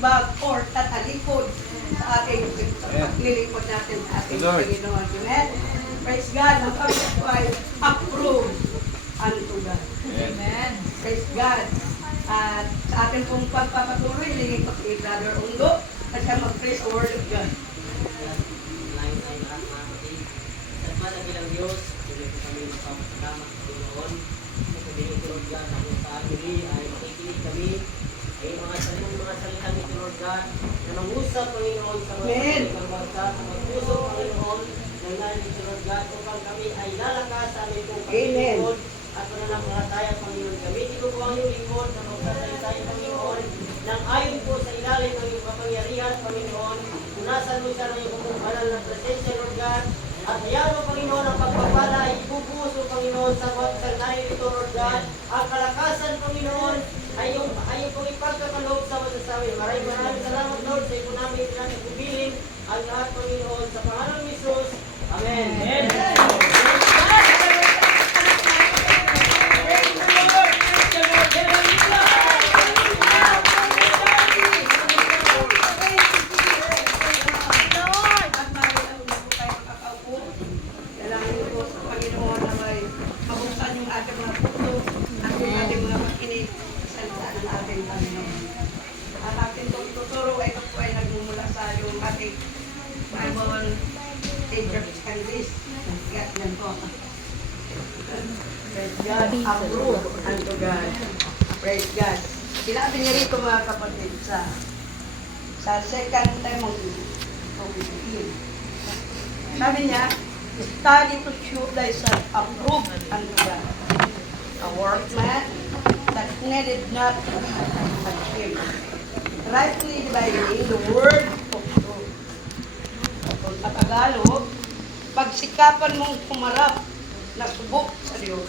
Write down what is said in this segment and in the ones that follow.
bag or tatalikod sa ating paglilingkod natin sa ating Panginoon. Amen? Praise God. Ang kami po ay approved unto God. Amen. Praise God. At sa ating pong pagpapatuloy, hilingin ko kay Brother Undo na siya mag-praise the word of God. Sa bilang Diyos, tuloy po kami sa pagpapalamat sa Panginoon. Sa pinitulog God na yung family ay makikinig kami ay mga salita ni Lord God na mangusap Panginoon sa mga kanilang bansa, sa magpuso Panginoon ng nani ni Lord God upang kami ay lalakas sa aming pong Panginoon at pananampalataya Panginoon. Gamitin ko po ang iyong lingkod na magsasalita Panginoon nang ayon po sa ilalim ng iyong kapangyarihan Panginoon. Punasan mo siya ng iyong banal na presensya Lord God. At hayaan mo, Panginoon, ang pagpapala ay ibubuso, Panginoon, sa pagsaltahin nito, Lord God. Ang kalakasan, Panginoon, ay yung pong ipagkakaloob sa masasabi. Maraming salamat, Lord, sa ito namin pinag-ibilin ang lahat, Panginoon, sa pangalan ni Jesus. Amen. Amen. Approve unto God. Praise God. Sinabi niya rito mga kapatid sa 2 Timothy 2:15. Sabi niya, study to show thyself approved unto God, a workman that needed not ashamed, rightly dividing the word of truth. Sa Tagalog, pagsikapan mong pumarap na subok sa Diyos,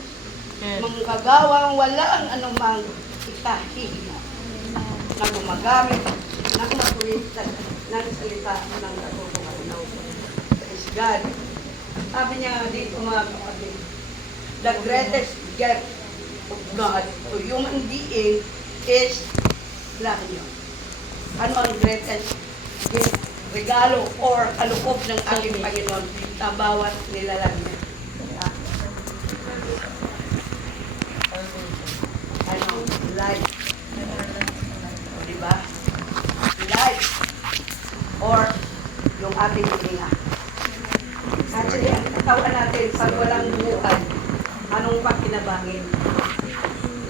manggagawang walang anumang ikahihiya na gumagamit ng matulitan ng salita ng katulungan. Praise God. Sabi niya dito mga kapatid, the greatest gift of God to human being is love niyo. Ano ang greatest gift, regalo or kaloob ng ating Panginoon sa bawat nilalang niya? Life. Diba? Life. Or yung ating hininga. Actually, ang katawan natin, pag walang buhay, anong pakinabangin?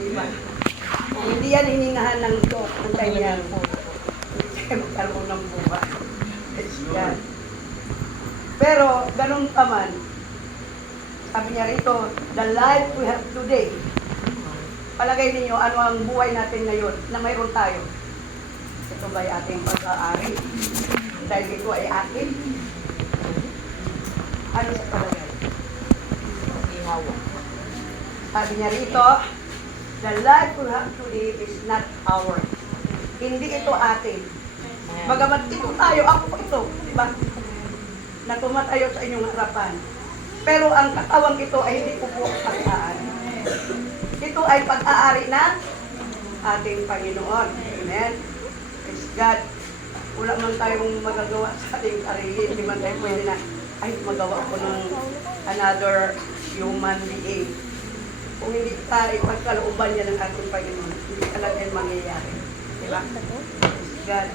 Diba? Kung hindi yan hiningahan ng Diyos, ang kanyang magkaroon ng buhay. Yan. Pero, ganun pa man, sabi niya rito, the life we have today, palagay ninyo, ano ang buhay natin ngayon na mayroon tayo? Ito ba ay ating pag-aari? Dahil ito ay atin? Ano sa palagay? Sabi niya rito, the life we have today is not ours. Hindi ito atin. Bagamat ito tayo, ako po ito, di ba? Na tumatayo sa inyong harapan. Pero ang katawang ito ay hindi ko po pag-aari. Ito ay pag-aari ng ating Panginoon. Amen? Praise God. Wala man tayong magagawa sa ating sarili. Hindi man tayo pwede na, ay, magawa ko ng another human being. Kung hindi tayo pagkalooban niya ng ating Panginoon, hindi talaga yung mangyayari. Diba? Praise God.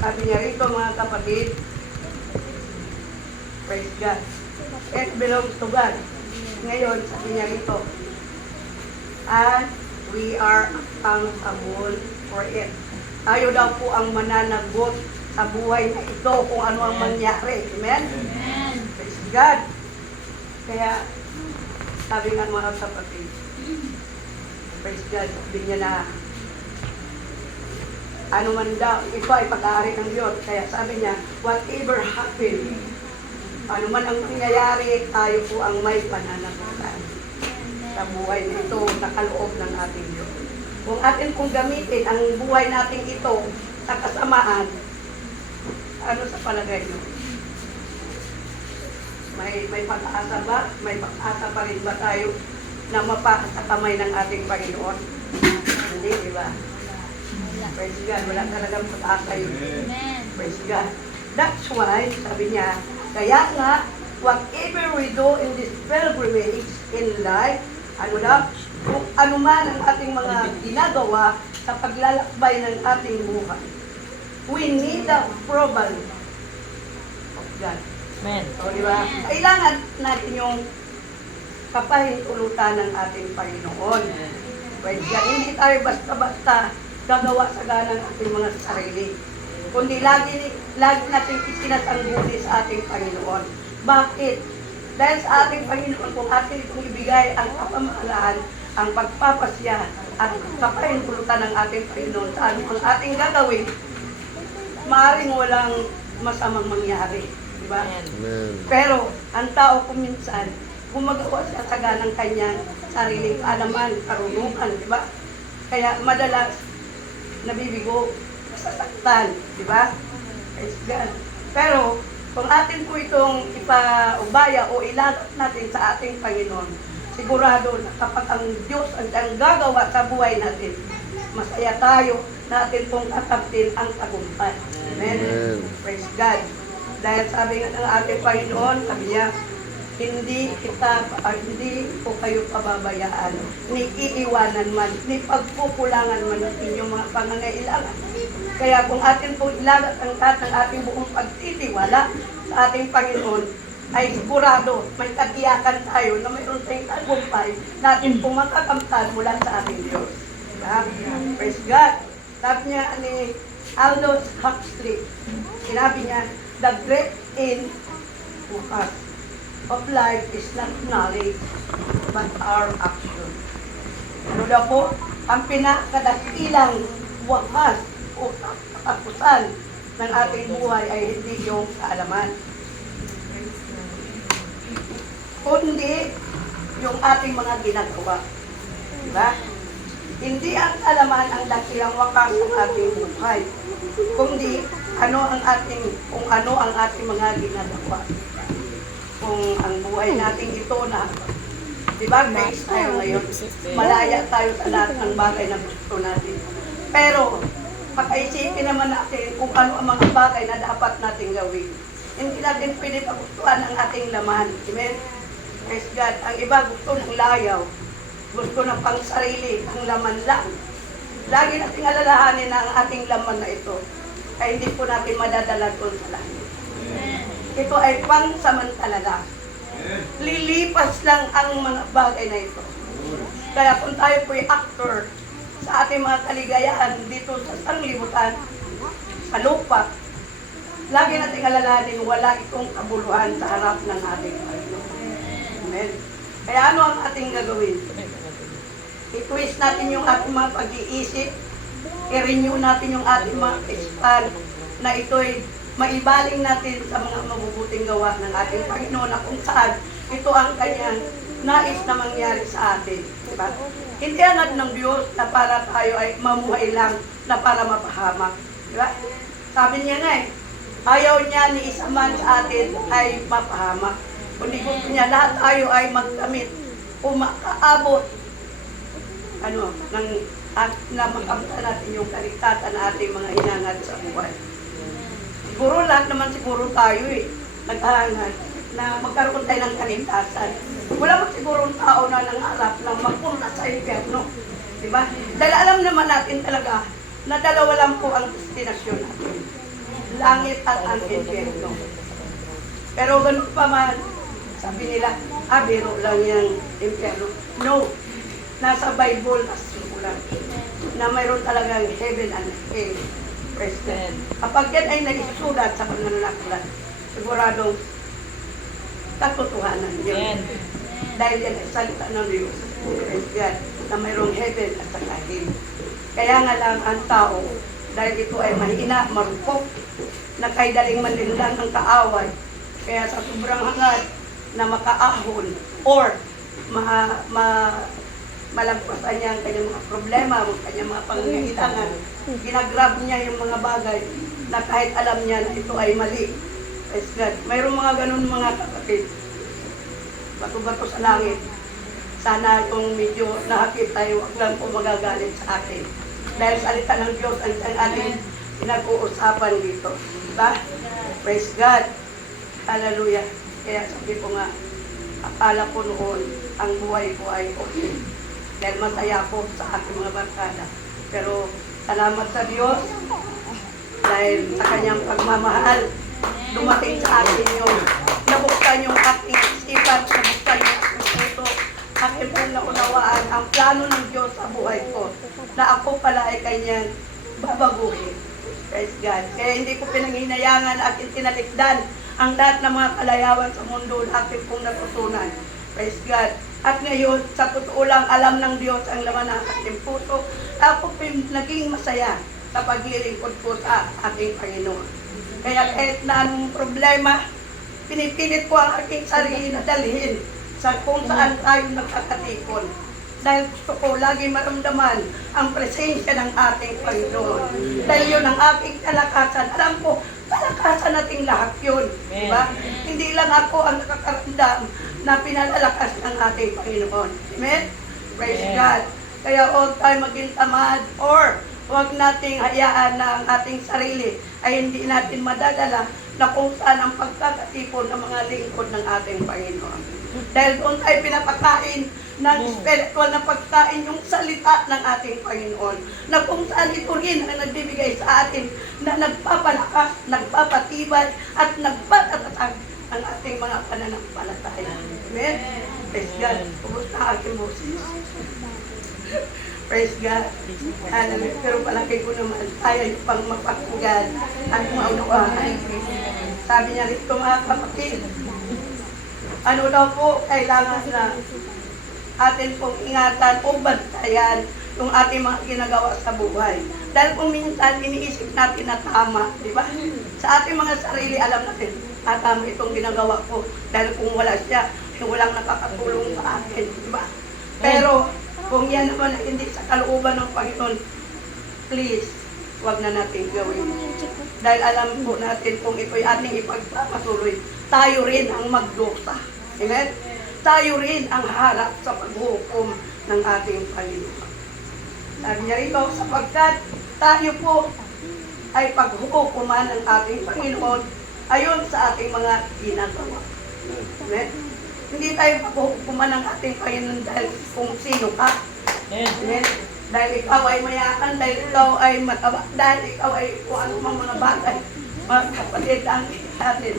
Sabi niya rito mga kapatid, praise God. It belongs to God. Ngayon, sabi niya rito, and we are accountable for it. Tayo daw po ang mananagot sa buhay na ito kung ano ang mangyari. Amen? Amen. Praise God. Kaya, sabi nga mga kapatid, praise God, sabi niya na, ano man daw, ito ay pag-aari ng Diyos. Kaya sabi niya, whatever happened, ano man ang nangyayari, tayo po ang may pananagutan sa buhay nito na kaloob ng ating Diyos. Kung atin pong gamitin ang buhay natin ito sa kasamaan, ano sa palagay nyo? May pag-asa ba? May pag-asa pa rin ba tayo na mapasa sa kamay ng ating Panginoon? Hindi, di ba? Praise God. Wala talagang pag-asa yun. Amen. Praise God. That's why, sabi niya, kaya nga, whatever we do in this pilgrimage in life, ano daw, kung ano man ang ating mga ginagawa sa paglalakbay ng ating buhay, we need the approval of God. Amen. O, di ba? Kailangan natin yung kapahintulutan ng ating Panginoon. Praise God. Hindi tayo basta-basta gagawa sa ganang ating mga sarili. Kundi lagi natin isinasangguni sa ating Panginoon. Bakit? Dahil sa ating Panginoon, kung atin itong ibigay ang kapamahalaan, ang pagpapasya at kapahintulutan ng ating Panginoon sa ang ating gagawin, maaaring walang masamang mangyari. Di ba? Amen. Pero, ang tao kuminsan, gumagawa siya sa ganang kanyang sariling kaalaman, karunungan, di ba? Kaya madalas, nabibigo, nasasaktan, di ba? Praise God. Pero, kung atin po itong ipaubaya o ilagat natin sa ating Panginoon, sigurado na kapag ang Diyos ang gagawa sa buhay natin, masaya tayo na atin pong tatanggapin ang tagumpay. Amen. Amen. Praise God. Dahil sabi nga ng ating Panginoon, sabi niya, hindi po kayo pababayaan, ni iiwanan man, ni pagpupulangan man ng inyong mga pangangailangan. Kaya kung atin pong ilagat ang lahat ng ating buong pagtitiwala sa ating Panginoon, ay sigurado may katiyakan tayo na mayroon tayong tagumpay natin pong makakamtan mula sa ating Diyos. Diba? Praise God. Sabi niya ni Aldous Huxley, sinabi niya, the great end of life is not knowledge, but our action. Ano daw po? Ang pinakadakilang wakas o katapusan ng ating buhay ay hindi yung kaalaman, kundi yung ating mga ginagawa. Diba? Hindi ang kaalaman ang dakilang wakas ng ating buhay, kundi kung ano ang ating mga ginagawa. Kung ang buhay natin ito na, di ba, base tayo ngayon, malaya tayo sa lahat ng bagay na gusto natin. Pero, pakaisipin naman natin kung ano ang mga bagay na dapat natin gawin. Hindi natin pwede pagustuhan ang ating laman. Amen? Praise God. Ang iba gusto ng layaw, gusto ng pang sarili, ang laman lang. Lagi natin alalahanin na ang ating laman na ito ay hindi po natin madadala doon sa langit. Ito ay pang-samantala lang. Lilipas lang ang mga bagay na ito. Kaya kung tayo po'y actor sa ating mga kaligayahan dito sa sanglibutan, sa lupa, lagi nating alalahanin wala itong kabuluhan sa harap ng ating Panginoon. Amen. Kaya ano ang ating gagawin? I-twist natin yung ating mga pag-iisip, i-renew natin yung ating mga ispan na ito'y maibaling natin sa mga mabubuting gawa ng ating Panginoon na kung saan ito ang kanyang nais na mangyari sa atin. Diba? Hindi agad ng Diyos na para tayo ay mamuhay lang na para mapahamak. Diba? Sabi niya nga ayaw niya ni isa man sa atin ay mapahamak. Kundi gusto niya lahat tayo ay magkamit o makaabot na makamtan natin yung kaligtasan na ating mga hinangad sa buhay. Siguro lahat naman tayo naghahangad na magkaroon tayo ng kaligtasan. Wala man siguro tao na nangarap na magpunta sa impyerno. Diba? Dahil alam naman natin talaga na dalawa lang po ang destinasyon natin. Langit at ang impyerno. Pero ganun pa man, sabi nila, biro lang yung impyerno. No. Nasa Bible na sinulat na mayroon talagang heaven and hell. Praise God. Kapag yan ay naisulat sa pananaklat, siguradong katotohanan yun. Dahil yan ay salita ng Diyos. Praise God. Na mayroong heaven at saka hell. Kaya nga lang ang tao, dahil ito ay mahina, marupok, na kay daling malinlang ang kaaway. Kaya sa sobrang hangad na makaahon or malagpasan niya ang kanyang mga problema, ang kanyang mga pangangailangan. Ginagrab niya yung mga bagay na kahit alam niya na ito ay mali. Praise God. Mayroong mga ganun mga kapatid. Bato-bato sa langit. Sana yung medyo nakakit tayo, wag lang po magagalit sa atin. Dahil salita ng Diyos ang ating pinag-uusapan dito. Diba? Praise God. Hallelujah. Kaya sabi ko nga, akala ko noon, ang buhay ko ay okay. Dahil masaya ko sa aking mga barkada. Pero salamat sa Diyos dahil sa kanyang pagmamahal, dumating sa akin yun. Nabuksan yung aking isipan, nabuksan yung aking puso. Akin pong naunawaan ang plano ng Diyos sa buhay ko na ako pala ay kanyang babaguhin. Praise God. Kaya hindi ko pinanghinayangan na aking tinalikdan ang lahat ng mga kalayawan sa mundo na aking pong natutunan. Praise God. At ngayon, sa totoo lang, alam ng Diyos ang laman ng aking puso. Ako po naging masaya sa paglilingkod ko sa aking Panginoon. Kaya kahit na anong problema, pinipilit ko ang aking sarili na dalhin sa kung saan tayo nagkakatikon. Dahil gusto ko lagi maramdaman ang presensya ng ating Panginoon. Dahil yun ang aking kalakasan. Alam ko, kalakasan nating lahat yun. Diba? Hindi lang ako ang nakakaramdam na pinalalakas ng ating Panginoon. Amen? Praise God. Kaya huwag tayo maging tamad or huwag nating hayaan na ang ating sarili ay hindi natin madadala na kung saan ang pagkakatipon ng mga lingkod ng ating Panginoon. Dahil doon tayo pinapakain ng spiritual na pagkain yung salita ng ating Panginoon. Na kung saan ito rin ang nagbibigay sa atin na nagpapalakas, nagpapatibay at nagpatatag ang ating mga pananampalataya. Amen? Praise God. Kumusta ang aking boses? Praise God. Hallelujah. Pero palagay ko naman, tayo yung pang mapakinggan at maunawaan. Sabi niya rito mga kapatid, ano daw po kailangan na atin pong ingatan o bantayan yung ating mga ginagawa sa buhay. Dahil kung minsan iniisip natin na tama, di ba? Sa ating mga sarili, alam natin, tama itong ginagawa ko. Dahil kung wala siya, walang nakakatulong sa akin, di ba? Pero kung yan naman ay hindi sa kalooban ng Panginoon, please, wag na natin gawin. Dahil alam po natin kung ito'y ating ipagpapatuloy, tayo rin ang magdusa. Amen? Tayo rin ang harap sa paghukom ng ating Panginoon. Sabi niya rito, sapagkat tayo po ay paghukuman ng ating Panginoon ayon sa ating mga ginagawa. Amen? Hindi tayo paghukuman ng ating Panginoon dahil kung sino ka. Amen? Dahil ikaw ay mayakan, dahil ikaw ay mataba, dahil ikaw ay kung ano mang mga bagay, mga kapatid ang natin.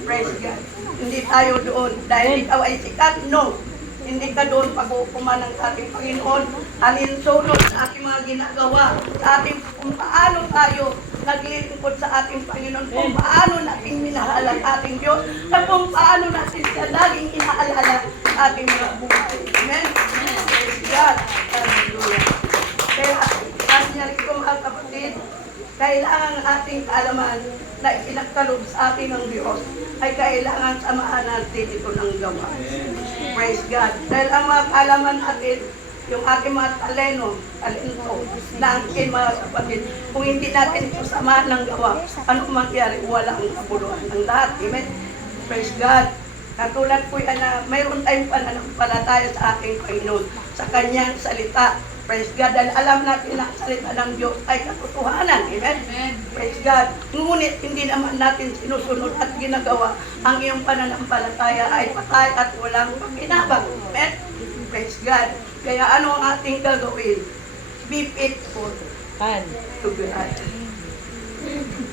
Praise God. Hindi tayo doon. Dahil ikaw ay sikat, no. Hindi ka doon paghukuman ng ating Panginoon. Alinsunod sa ating mga ginagawa, sa ating kung paano tayo naglilingkod sa ating Panginoon, kung paano natin minahal ang ating Diyos, at kung paano natin siya laging inaalala sa ating mga buhay. Amen? Praise God. Hallelujah. Kaya, sabi niya rin ko mga kapatid, kailangan ating kaalaman na ipinagkaloob sa atin ng Diyos ay kailangan samahan natin ito ng gawa. Praise God. Dahil ang mga kaalaman natin, yung ating mga talento na ang ating mga kapatid, kung hindi natin ito samahan ng gawa, ano mangyari? Wala ang kabuluhan ng lahat. Amen? Praise God. Katulad po yan na mayroon tayong pananampalataya sa ating Panginoon, sa Kanyang salita. Praise God. Dahil alam natin na ang salita ng Diyos ay katotohanan. Amen? Praise God. Ngunit hindi naman natin sinusunod at ginagawa ang iyong pananampalataya ay patay at walang pakinabang. Amen? Praise God. Kaya ano ang ating gagawin? Be faithful to God.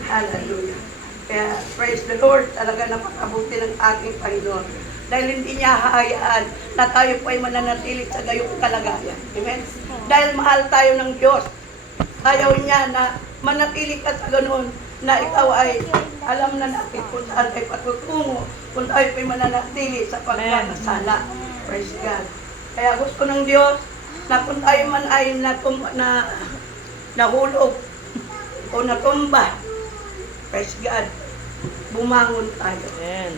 Hallelujah. Kaya praise the Lord. Talaga napakabuti ng ating Panginoon. Dahil hindi niya hahayaan na tayo po ay mananatili sa gayong kalagayan. Amen? Dahil mahal tayo ng Diyos. Ayaw niya na manatili ka sa ganoon na ikaw ay alam na natin kung saan tayo patutungo, kung tayo po ay mananatili sa pagkakasala. Praise God. Kaya gusto ng Diyos na kung tayo man ay nahulog o natumba, praise God, bumangon tayo. Amen.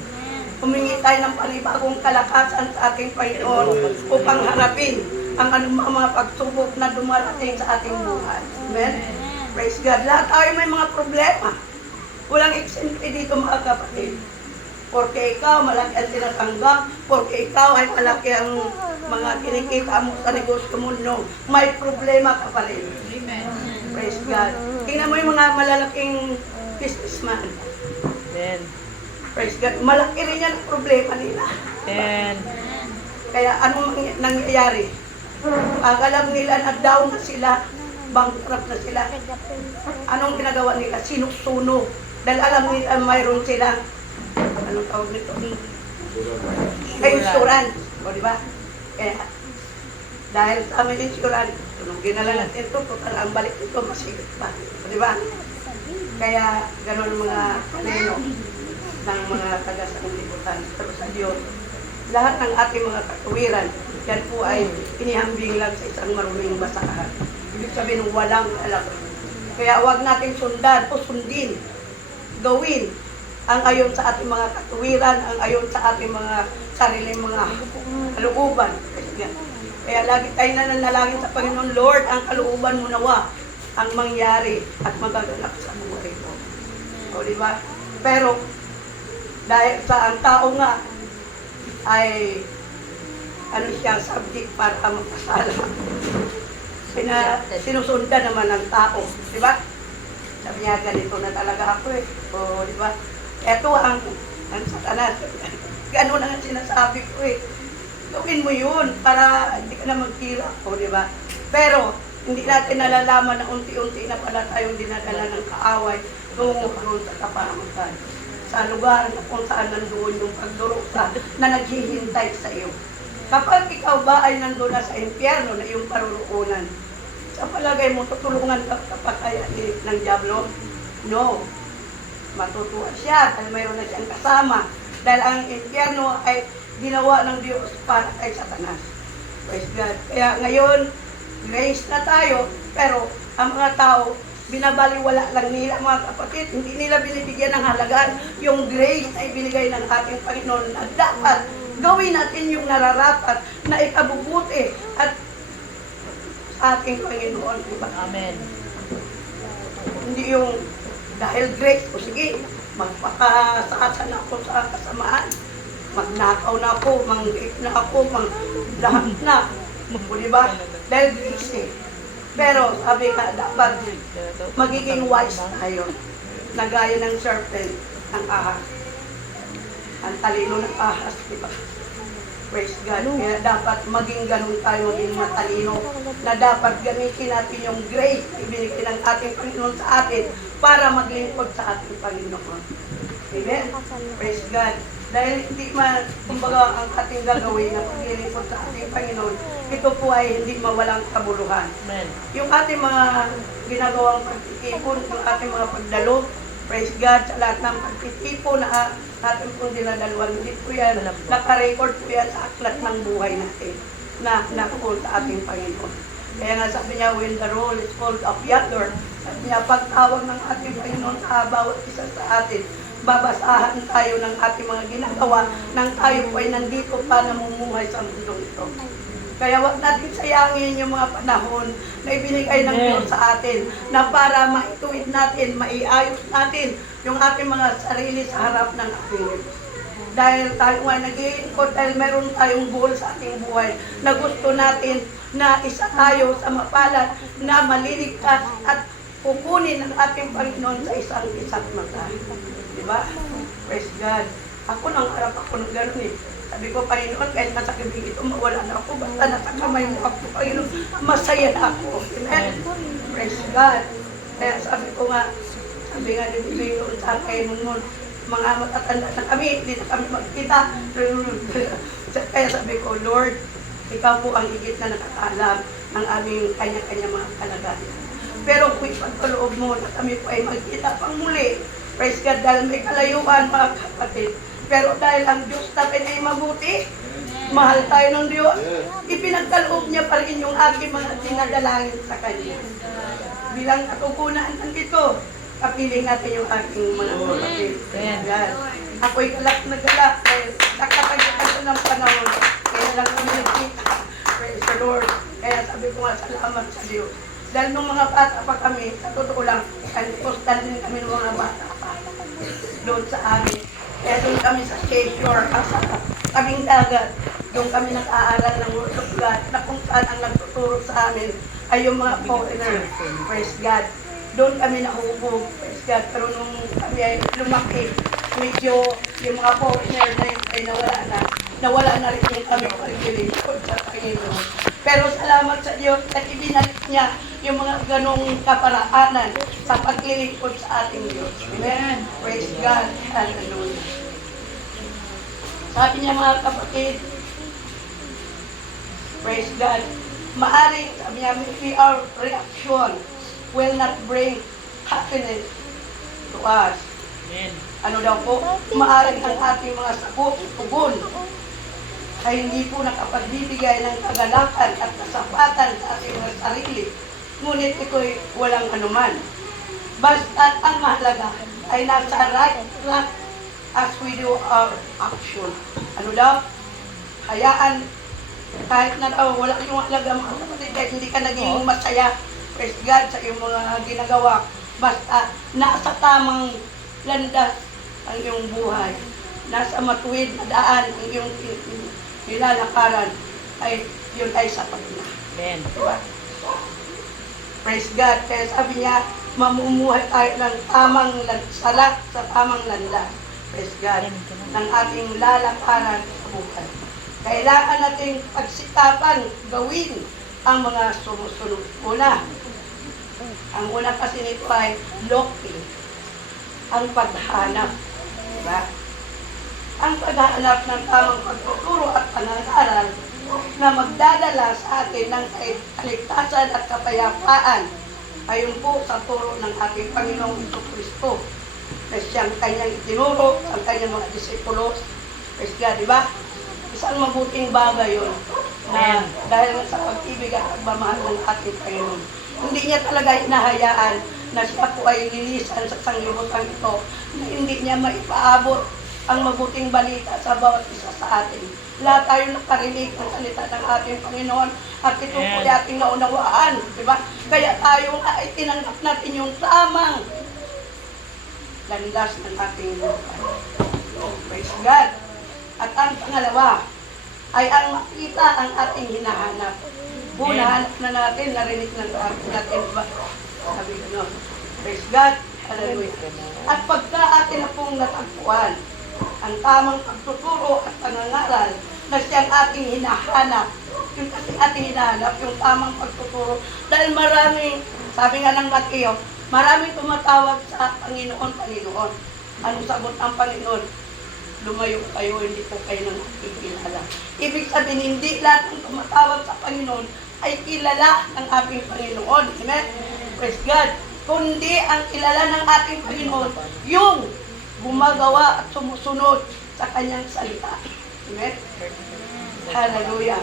Humingi tayo ng panibagong kalakasan sa ating Panginoon upang harapin ang anumang mga pagsubok na dumarating sa ating buhay. Amen? Praise God. Lahat tayo may mga problema. Walang eksente dito mga kapatid. Porque ikaw malaki ang tinatanggap, porque ikaw ay malaki ang mga kinikita mo sa negosyo mo, no. May problema ka pa rin. Praise God. Tingnan mo yung mga malalaking businessman. Amen. Praise God. Malaki rin yan ang problema nila. Amen. Kaya anong nangyayari? Pag alam nila na down na sila, bankrupt na sila, anong ginagawa nila? Sinusunog. Dahil alam nila mayroon silang, anong tawag nito? Insurance. O diba? Kaya, dahil sa aming insurance, tunugin na lang natin ito, total ang balik nito, masigit pa. O diba? Kaya, ganun mga kanino ng mga taga-sanglibutan. Pero sa Diyos, lahat ng ating mga katuwiran, yan po ay inihambing lang sa isang maruming basahan. Ibig sabihin, walang alam. Kaya huwag natin sundan o sundin, gawin ang ayon sa ating mga katuwiran, ang ayon sa ating mga sariling mga kalooban. Kaya lagi tayo nananalangin sa Panginoon, Lord, ang kalooban mo nawa ang mangyari at magaganap sa buhay mo. O diba? Pero, dahil sa ang tao nga, ay ano siya, subject para magkasala. Sinusundan naman ng tao, di ba? Sabi niya, ganito na talaga ako eh. O, di ba? Ito ang satanas. Gano'n ang sinasabi ko eh. Gawin mo yun para hindi ka na magtira. O, di ba? Pero, hindi natin nalalaman na unti-unti na pala tayong dinadala ng kaaway tungo doon sa kapamakan. Sa lugar na kung saan nandoon yung pagdurusa na naghihintay sa iyo. Kapag ikaw ba ay nandoon na sa impyerno na iyong paruroonan, sa palagay mo, tutulungan ka kapataya ng diablo? No. Matutuwa siya dahil mayroon na siyang kasama. Dahil ang impyerno ay ginawa ng Diyos para kay Satanas. Praise God. Kaya ngayon, grace na tayo, pero ang mga tao, binabaliwala lang nila mga kapatid, hindi nila binibigyan ng halagaan yung grace na ibinigay ng ating Panginoon na dapat gawin natin yung nararapat na ikabubuti at sa ating Panginoon. Diba? Amen. Hindi yung dahil grace, o sige, magpakasasa na ako sa kasamaan, magnakaw na ako, manggit na ako, lahat na. O diba? Dahil grace eh. Pero sabi ka, dapat magiging wise tayo. Na gaya ng serpent, ng ahas. Ang talino ng ahas, di ba? Praise God. Kaya dapat maging ganun tayo, maging matalino. Na dapat gamitin natin yung grace na ibinigay ng ating Panginoon sa atin para maglingkod sa ating Panginoon. Amen? Praise God. Dahil hindi man, kumbaga, ang ating gagawin na paglilingkod sa ating Panginoon, ito po ay hindi mawalang kabuluhan. Amen. Yung ating mga ginagawang pagtitipon, yung ating mga pagdalo, praise God, sa lahat ng pagtitipon na ating pong dinadaluan, hindi po yan, nakarecord po yan sa aklat ng buhay natin na nakapon sa ating Panginoon. Kaya nga sabi niya, when the roll is called up yonder, sabi niya, pagtawag ng ating Panginoon sa bawat isa sa atin, babasahan tayo ng ating mga ginagawa nang tayo po ay nandito pa namumuhay sa mundong ito. Kaya wag natin sayangin yung mga panahon na ibinigay ng Diyos sa atin na para maituwid natin, maiayos natin yung ating mga sarili sa harap ng ating Diyos. Dahil tayo nga nag-iikot, dahil meron tayong goal sa ating buhay na gusto natin na isa tayo sa mapalad na maliligtas at kukunin ng ating Panginoon sa isang mata. Diba? Praise God. Ako nang harap ako ng gano'n eh. Sabi ko, Panginoon, kahit nasa kibig ito, mawala na ako. Basta nasa kamay mo ako, Panginoon, masaya na ako. Amen? Praise God. Kaya sabi ko nga, sabi nga din Panginoon sa akin nun, mga matatanda na kami, hindi na kami magkita. Kaya sabi ko, Lord, ikaw po ang higit na nakakaalam ng aming kanya-kanya mga kalagayan. Pero kung ipagkaloob mo na kami po ay magkita pang muli, praise God, dahil may kalayuan mga kapatid. Pero dahil ang Diyos natin ay mabuti, mahal tayo ng Diyos, ipinagkaloob niya pa rin yung aking mga dinadalangin sa Kanya. Bilang katugunan nandito, kapiling natin yung aking mga kapatid. God. Ako'y galak na galak, dahil nakatagal ng panahon, kaya lang kami nagkita. Praise the Lord. Kaya sabi ko nga, salamat sa Diyos. Dahil nung mga bata pa kami, sa totoo lang, postal din kami ng mga bata pa doon sa amin. Kaya doon kami sa seashore, sa tabing dagat, doon kami nag-aaral ng Word of God, na kung saan ang nagtuturo sa amin ay yung mga foreigner. Praise God. Doon kami nahubog. Praise God. Pero nung kami ay lumaki, medyo yung mga foreigner na yun ay nawala na rin yung kami paglilingkod sa Panginoon. Pero salamat sa Diyos at ibinalik niya yung mga ganong kaparaanan sa paglilingkod sa ating Diyos. Amen. Praise God. Hallelujah. Sabi niya mga kapatid, praise God, maaring, sabi niya, maybe our reaction will not bring happiness to us. Amen. Ano daw po, maaring ang ating mga tugon ay hindi po nakapagbibigay ng kagalakan at kasapatan sa ating mga sarili. Ngunit ito'y walang anuman. Basta't ang mahalaga ay nasa right track as we do our action. Ano daw? Hayaan, kahit na daw wala yung halaga mga kapatid, kahit hindi ka naging masaya, praise God, sa iyong mga ginagawa, basta nasa tamang landas ang iyong buhay, nasa matuwid na daan ang iyong nilalakaran, ay yun ay sapat na. Amen. Diba? Praise God. Kaya sabi niya, mamumuhay tayo ng tamang sala sa tamang landas. Praise God. Ng ating lalakaran sa buhay. Kailangan nating pagsikapan gawin ang mga sumusunod. Ang una kasi nito ay looking, ang paghanap. Diba? Ang paghanap ng tamang pagtuturo at pangangaral na magdadala sa atin ng kaligtasan at kapayapaan ayon po sa turo ng ating Panginoong Jesucristo na siyang kanyang itinuro sa kanyang mga disipulos. Praise God, di ba? Isang mabuting bagay yun na dahil sa pag-ibig at pagmamahal ng ating Panginoon. Hindi niya talaga hinahayaan na siya po ay lilisan sa sanglibutan ito na hindi niya maipaabot ang mabuting balita sa bawat isa sa atin. Lahat tayo nakarinig ng salita ng ating Panginoon at ito po ay ating naunawaan. Diba? Kaya tayo nga ay tinanggap natin yung tamang landas ng ating buhay. Praise God. At ang pangalawa ay ang makita ang ating hinahanap. Hinahanap na natin, narinig na natin. Diba? Sabi ko, praise God. Hallelujah. At pagka atin na pong natagpuan ang tamang pagtuturo at pangangaral na siyang ating hinahanap. Yung kasi ating hinahanap, yung tamang pagtuturo. Dahil maraming, sabi nga ng Mateo, maraming tumatawag sa Panginoon, Panginoon. Anong sagot ng Panginoon? Lumayo kayo, hindi po kayo nang ikilala. Ibig sabihin, hindi lahat ng tumatawag sa Panginoon ay kilala ng ating Panginoon. Amen? Praise God. Kundi ang kilala ng ating Panginoon, yung gumagawa at sumusunod sa kanyang salita. Amen? Hallelujah.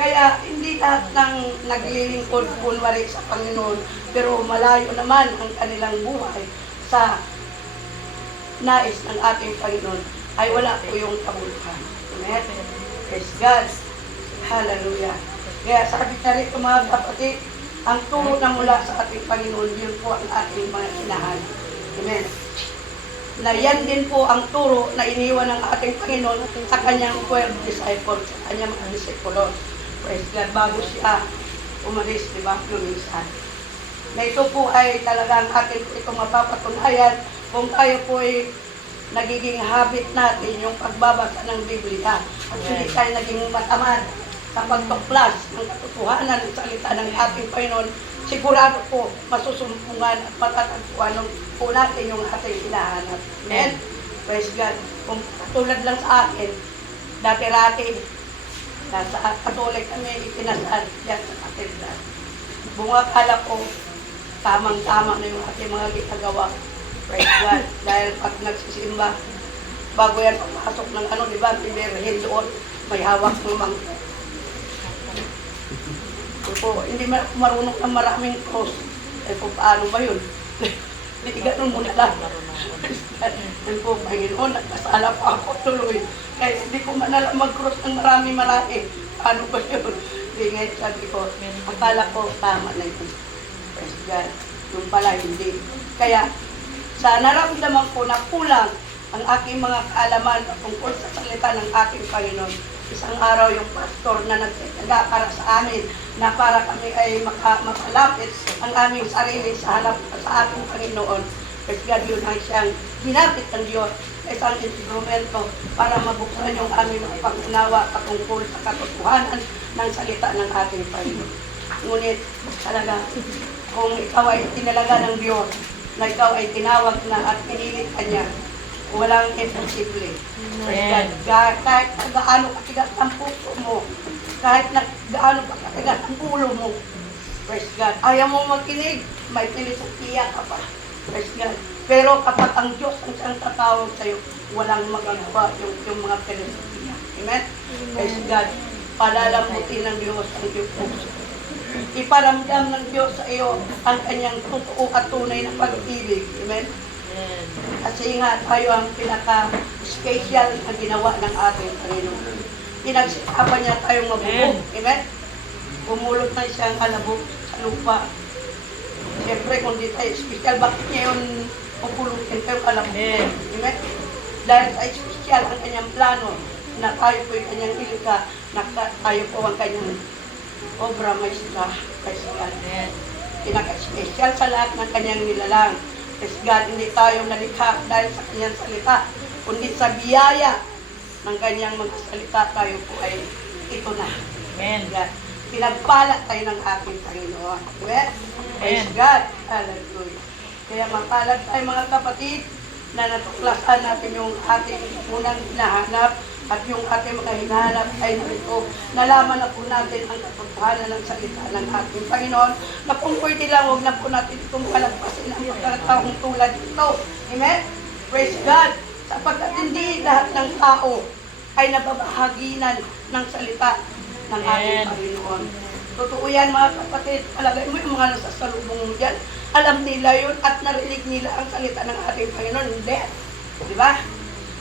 Kaya hindi lahat ng naglilingkod kunwari sa Panginoon, pero malayo naman ang kanilang buhay sa nais ng ating Panginoon, ay wala po yung kabuluhan. Amen? Praise God. Hallelujah. Kaya sabi na rin mga kapatid, ang turo na mula sa ating Panginoon, yun po ang ating mga hinahanap. Amen. Na yan din po ang turo na iniwan ng ating Panginoon sa kanyang 12 disciples, sa kanyang mga disipulos. Praise God, bago siya umalis, di ba, lumisan. Na ito po ay talagang atin po itong mapapatunayan kung tayo po ay nagiging habit natin yung pagbabasa ng Biblia. At hindi tayo naging matamad sa pagtuklas ng katotohanan ng salita ng ating Panginoon, sigurado po masusumpungan at matatagpuan po natin yung ating hinahanap. Amen? Praise God. Kung katulad lang sa akin, dati-rati, nasa Katolik kami itinasal yan sa katedral. Bungakala ko, tamang-tama na yung ating mga ginagawa. Praise God. Dahil pag nagsisimba, bago yan pagpasok ng di ba, pinirhin doon, may hawak ng mangkok. Hindi marunong ng maraming cross. Eh kung paano ba yun? Hindi ganun muna lang. Yan po, Panginoon, nagkasala pa ako tuloy. Kaya hindi ko manalang mag-cross ng marami-marami. Paano ba yun? Hindi ngayon sabi ko, akala ko tama na yun. Praise God. Yung pala hindi. Kaya sa naramdaman ko na kulang ang aking mga kaalaman tungkol sa salita ng ating Panginoon, isang araw yung pastor na nagtataga para sa amin na para kami ay makalapit ang aming sarili sa ating Panginoon. Praise God, yun ay siyang ginapit ng Diyos sa isang instrumento para mabuksan yung aming mga pag-unawa patungkol sa katotohanan ng salita ng ating Panginoon. Ngunit talaga, kung ikaw ay tinalaga ng Diyos, na ikaw ay tinawag na at pinilit ka niya, walang imposible. Praise God. Kahit gaano katigas ang puso mo, kahit gaano katigas ang ulo mo, praise God. Ayaw mo makinig, may pilosopiya ka pa. Praise God. Pero kapag ang Diyos ang siyang tatawag sa'yo, walang magagawa yung mga pilosopiya. Amen? Praise God. Palalambutin ng Diyos ang iyong puso. Iparamdam ng Diyos sa iyo ang kanyang totoo at tunay na pag-ibig. Amen? Kasi nga tayo ang pinaka-special na ginawa ng ating Panginoon. Pinagsikapan niya tayong mabubog. Amen? Bumulot na siyang alabog sa lupa. Siyempre, kung di tayo special, bakit niya yun pupulutin tayong alabog? Amen? Dahil sa special ang kanyang plano na tayo po yung kanyang ilika, na tayo po ang kanyang obra maestra. Praise God. Pinaka-special sa lahat ng kanyang nilalang. Praise God, hindi tayo nalikha dahil sa kanyang salita, kundi sa biyaya ng kanyang mga salita tayo po ay ito na. Amen. God. Pinagpala tayo ng ating Panginoon. Amen. Praise God. Hallelujah. Kaya mapalad tayo mga kapatid na natuklasan natin yung ating unang hinahanap at yung ating mga hinahanap ay narito. Nalaman na po natin ang katotohanan ng salita ng ating Panginoon na kung pwede lang, huwag na po natin itong palagpasin ang pagkakataong tulad ito. Amen? Praise God! Sapagkat hindi lahat ng tao ay nababahaginan ng salita ng ating Panginoon. Totoo yan mga kapatid. Palagay mo yung mga nasasalubong mo dyan. Alam nila yun at narinig nila ang salita ng ating Panginoon. Hindi. Di ba?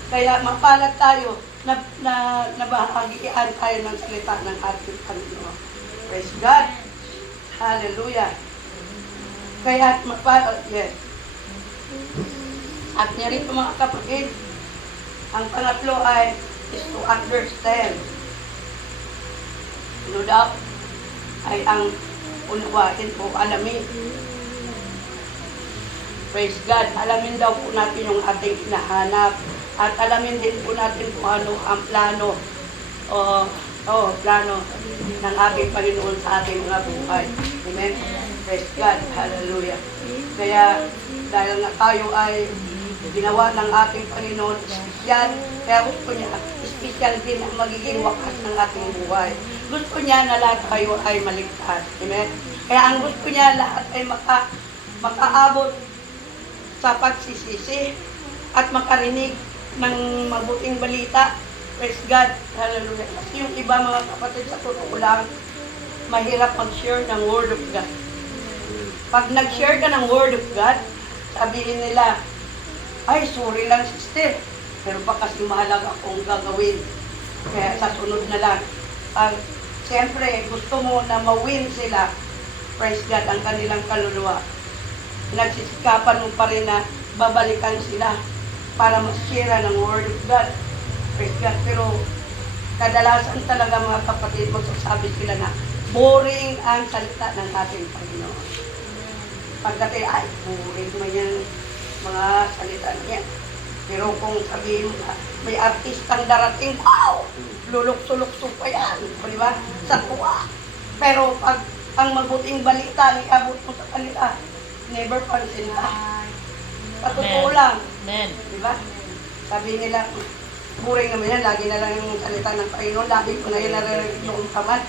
Kaya mapalad tayo na nabahagian tayo ng salita ng ating Panginoon. Praise God. Hallelujah. Kaya mapalad, yes. At niya rin mga kapatid, ang pangatlo ay is to understand. No doubt, ay ang unawain o alamin. Praise God. Alamin daw po natin yung ating hinahanap. At alamin din po natin kung ano ang plano plano ng ating Panginoon sa ating mga buhay. Amen? Praise God. Hallelujah. Kaya dahil nga tayo ay ginawa ng ating Panginoon espesyal, kaya gusto niya espesyal din ang magiging wakas ng ating buhay. Gusto niya na lahat tayo ay maligtas. Amen? Kaya ang gusto niya lahat ay makaabot sa pagsisisi at makarinig ng mabuting balita. Praise God. Hallelujah. Kasi yung iba mga kapatid sa totoo lang, mahirap mag-share ng Word of God. Pag nag-share ka ng Word of God, sabihin nila, ay, sorry lang sister, pero baka kasi mahalaga akong gagawin. Kaya sa sunod na lang. Siyempre, gusto mo na ma-win sila, praise God, ang kanilang kaluluwa. Nagsisikapan mo pa rin na babalikan sila para mag-share ng Word of God. Praise God. Pero kadalasan talaga mga kapatid, magsasabi sila na boring ang salita ng ating Panginoon. Pagdating, ay, boring naman yung mga salita niya. Pero kung sabihin mo na, may artistang darating, wow! Lulok-sulok-sulok pa yan. Di ba? Sa tuwa. Pero pag ang mabuting balita, iabot mo sa kanila, never pansin ka. Patotoo lang. Amen. Diba? Sabi nila, buring naman yan, lagi na lang yung salita ng Panginoon, lagi ko na yun naririnig noong kaman.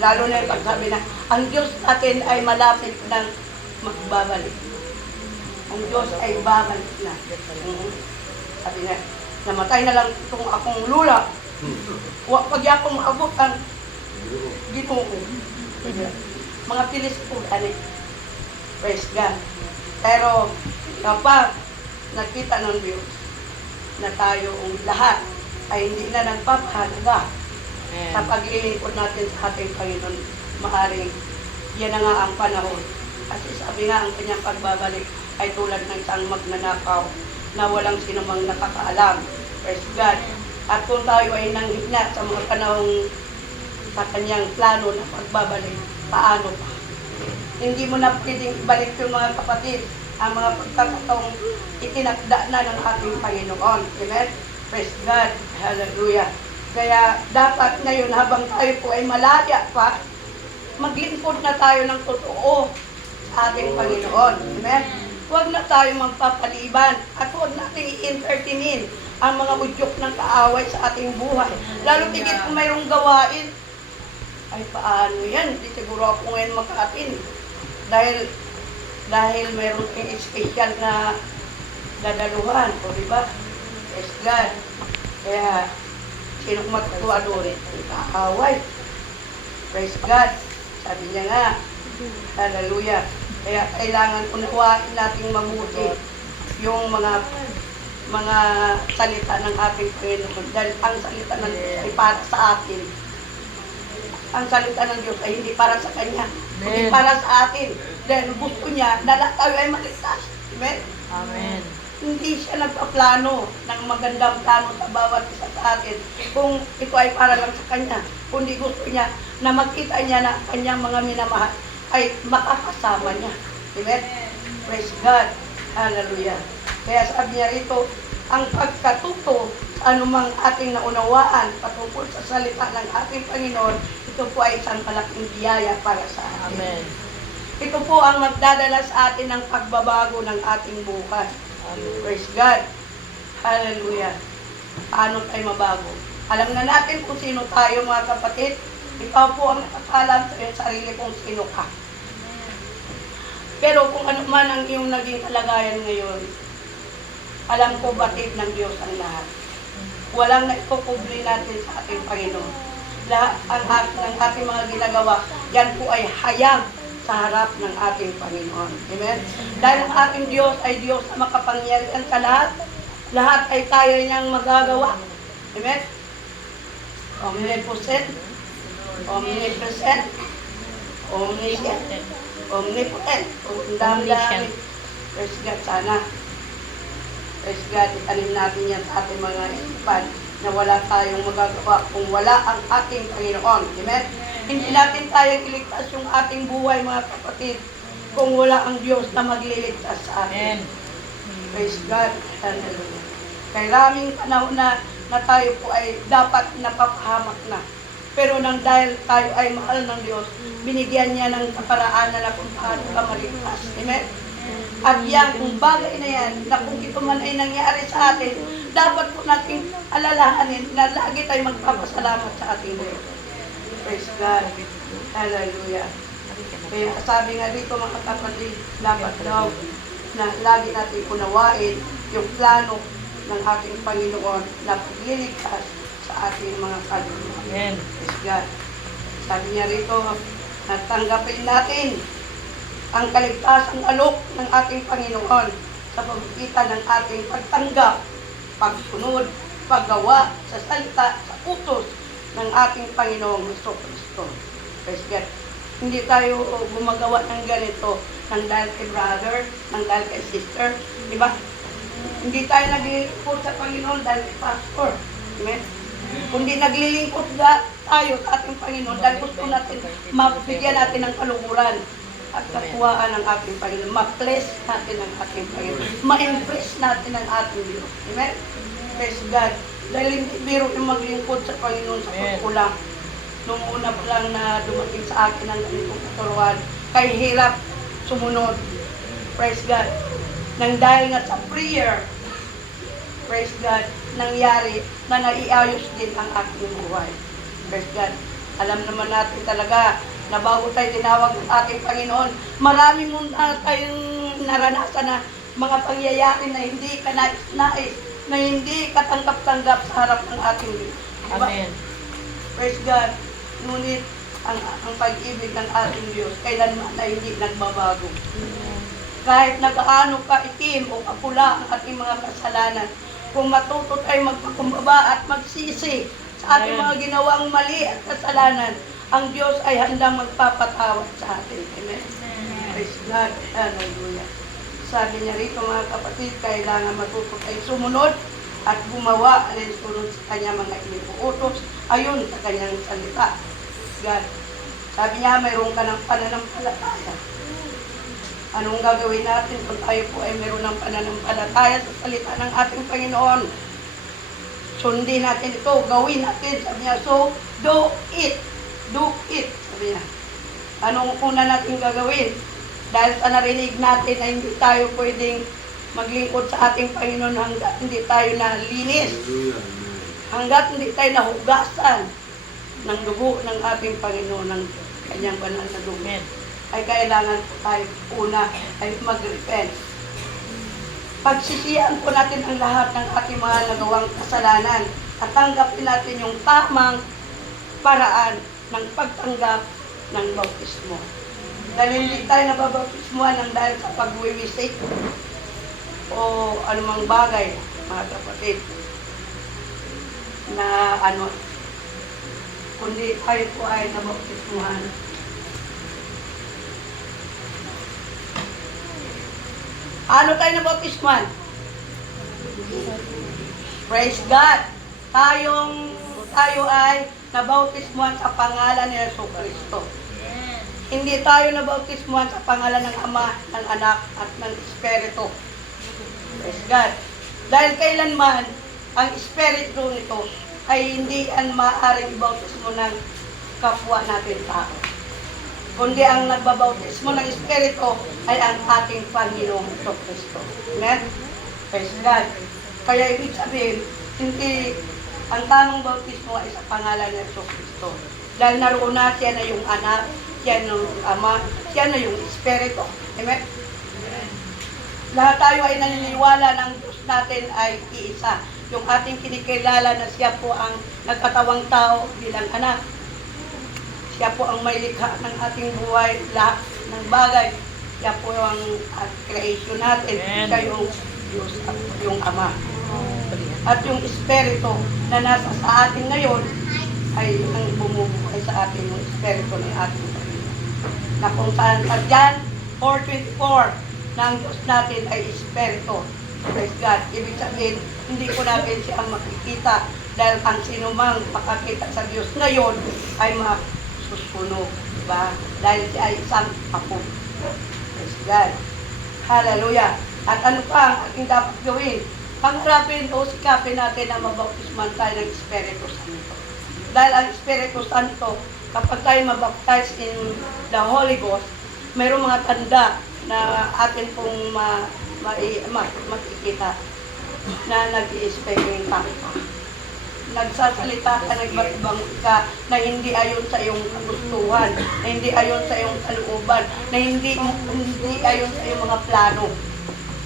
Lalo na yung pagsabi na, ang Diyos natin ay malapit ng magbabalik. Ang Diyos ay babalik na. Sabi na, namatay na lang itong akong lula. Pag akong maabot ang Ginoo. Mga pilis po, praise God. Pero, kapag nakita ng Diyos na tayong lahat ay hindi na nagpapahalaga sa paglilingkod natin sa ating Panginoon, maaaring yan na nga ang panahon. Kasi sabi nga, ang kanyang pagbabalik ay tulad ng isang magnanakaw na walang sinumang nakakaalam. Praise God. At kung tayo ay nanghina sa mga panahong sa kanyang plano na pagbabalik, paano pa? Hindi mo na pwedeng ibalik yung mga kapatid, ang mga pagkakataong itinakda na ng ating Panginoon. Amen? Praise God. Hallelujah. Kaya dapat ngayon habang tayo po ay malaya pa, maglingkod na tayo ng totoo sa ating Panginoon. Amen? Huwag na tayo magpapaliban at huwag natin i-entertainin ang mga udyok ng kaaway sa ating buhay. Lalo tigit kung mayroong gawain, ay paano yan? Di siguro ako ngayon makatin. Dahil mayroon kang special na dadaluhan. O diba? Praise God. Kaya, sino matutuwa doon? Kaaway. Praise God. Sabi niya nga, hallelujah. Kaya kailangan unawain nating mabuti yung mga salita ng ating Panginoon. Dahil ang salita ng Diyos ay para sa atin. Ang salita ng Diyos ay hindi para sa Kanya, hindi para sa atin. Dahil gusto niya na lahat tayo ay maligtas. Amen? Amen. Hindi siya nagpaplano ng magandang plano sa bawat isa sa atin. Kung ito ay para lang sa Kanya, kundi gusto niya na makita niya na Kanyang mga minamahal ay makakasama niya. Amen? Praise God. Hallelujah. Kaya sabi niya rito, ang pagkatuto sa anumang ating naunawaan patungkol sa salita ng ating Panginoon, ito po ay isang malaking biyaya para sa atin. Amen. Ito po ang magdadala sa atin ng pagbabago ng ating buhay. Praise God. Hallelujah. Paano tayo mabago? Alam na natin kung sino tayo, mga kapatid. Ikaw po ang nakakalam sa iyong sarili kung sino ka. Pero kung ano man ang iyong naging kalagayan ngayon, alam ko batid ng Diyos ang lahat. Walang naipupubli natin sa ating Panginoon. Lahat ng ating mga ginagawa, yan po ay hayag sa harap ng ating Panginoon. Amen? Dahil ang ating Diyos ay Diyos na makapangyarihan sa lahat. Lahat ay kaya niyang magagawa. Amen? Omnipotent, omnipresent, omniscient, omnipotent. Ang dami-dami. Praise God, sana. Praise God, itanim natin yan sa ating mga isipan na wala tayong magagawa kung wala ang ating Panginoon. Amen? Hindi natin kayang iligtas yung ating buhay, mga kapatid, kung wala ang Diyos na magliligtas sa atin. Praise God. Hallelujah. Kaya raming panahon na tayo po ay dapat napapahamak na. Pero nang dahil tayo ay mahal ng Diyos, binigyan niya ng kaparaanan na kung paano ka maligtas. Amen? At yan, kung bagay na yan, na kung ito man ay nangyari sa atin, dapat po natin alalahanin na lagi tayo magpapasalamat sa ating Diyos. Praise God. Hallelujah. Kaya sabi nga dito, mga kapatid, dapat daw na lagi natin unawain yung plano ng ating Panginoon na pagliligtas sa ating mga kaluluwa. Amen. Praise God. Sabi niya rito, natanggapin natin ang kaligtasang alok ng ating Panginoon sa pamamagitan ng ating pagtanggap, pagsunod, paggawa sa salita, sa utos ng ating Panginoong Jesucristo. Praise God. Hindi tayo gumagawa ng ganito ng dahil kay brother, ng dahil kay sister. Diba? Hindi tayo naglilingkod sa Panginoon dahil kay pastor. Amen? Kundi naglilingkod tayo sa ating Panginoon dahil gusto natin mabigyan natin ng kaluguran at katuwaan ng ating Panginoon. Ma-bless natin ang ating Panginoon. Ma-impress natin ang ating Diyos. Amen? Praise God. Dahil hindi biro yung maglingkod sa Panginoon sa pagkulang. Nung una pa lang na dumating sa akin ang ganitong katuruan, kay hirap sumunod. Praise God. Nang dahil nga sa prayer, praise God, nangyari na naiayos din ang aking buhay. Praise God. Alam naman natin talaga na bago tayo tinawag ng ating Panginoon, marami muna tayong naranasan na mga pangyayari na hindi ka nais-nais, na hindi katanggap-tanggap sa harap ng ating Diyos. Diba? Amen. Praise God. Ngunit ang pag-ibig ng ating Diyos kailanman ay hindi nagbabago. Kahit nagaano ka itim o kapula ang ating mga kasalanan, kung matuto tayo magpakumbaba at magsisi sa ating mga ginawang mali at kasalanan, ang Diyos ay handang magpapatawad sa atin. Amen. Praise God. Hallelujah. Sabi niya rito, mga kapatid, kailangan matuto tayo sumunod at gumawa alinsunod sa kanya mga iniuutos ayon sa kanyang salita. God, sabi niya, mayroon ka ng pananampalataya. Anong gagawin natin kung tayo po ay mayroon ng pananampalataya sa salita ng ating Panginoon? Sundin natin ito, gawin natin. Sabi niya, so, do it. Do it. Sabi niya. Anong una natin gagawin? Dahil sa narinig natin na hindi tayo pwedeng maglingkod sa ating Panginoon hanggat hindi tayo nalinis. Hanggat hindi tayo nahugasan ng dugo ng ating Panginoon, ng kanyang banal na dugo. Amen. Ay kailangan po tayo una ay mag-repent. Pagsisiyan po natin ang lahat ng ating mga nagawang kasalanan at tanggapin natin yung tamang paraan ng pagtanggap ng bautismo. Dahil hindi tayo nababautismuhan ng dahil sa pagwiwisik o anumang bagay, mga kapatid, na kundi tayo po ay nabautismuhan. Ano tayo nabautismuhan? Praise God! Tayo ay nabautismuhan sa pangalan ni Jesucristo. Hindi tayo nabautismuhan sa pangalan ng Ama, ng Anak, at ng Espiritu. Praise God! Dahil kailanman, ang Espiritu nito ay hindi ang maaaring ibautismo ng kapwa natin tao. Kundi ang nagbabautismo ng Espiritu ay ang ating Panginoong Jesucristo. Amen? Praise God. Kaya ibig sabihin, hindi ang tamang bautismo ay sa pangalan ng Jesucristo. Dahil naroon na siya na yung anak, siya na yung ama, siya na yung Espiritu. Amen? Lahat tayo ay naniniwala ng Diyos natin ay iisa. Yung ating kinikilala na siya po ang nagkatawang tao bilang anak. Siya po ang may likha ng ating buhay, lahat ng bagay. Siya po ang creation natin. Amen. Siya yung Diyos at yung Ama. At yung Espiritu na nasa sa atin ngayon ay ang bumubuhay sa atin, yung Espiritu ng ating Panginoon. Na kung saan sa John 4:24 na ang Diyos natin ay Espiritu. Praise God. Ibig sabihin, hindi ko natin siya makikita dahil ang sinumang makakita sa Diyos ngayon ay susunog, diba? Dahil siya ay isang apo. Praise God. Hallelujah. At ano pa ang ating dapat gawin? Pangarapin o sikapin natin na mabautisman tayo ng Espiritu Santo. Dahil ang Espiritu Santo, kapag tayo mabaptize in the Holy Ghost, mayroong mga tanda na atin pong makikita na nag-i-spelling ka. Nagsasalita ka, nagbatibang ka na hindi ayon sa iyong kagustuhan, na hindi ayon sa iyong kalooban, na hindi ayon sa iyong mga plano.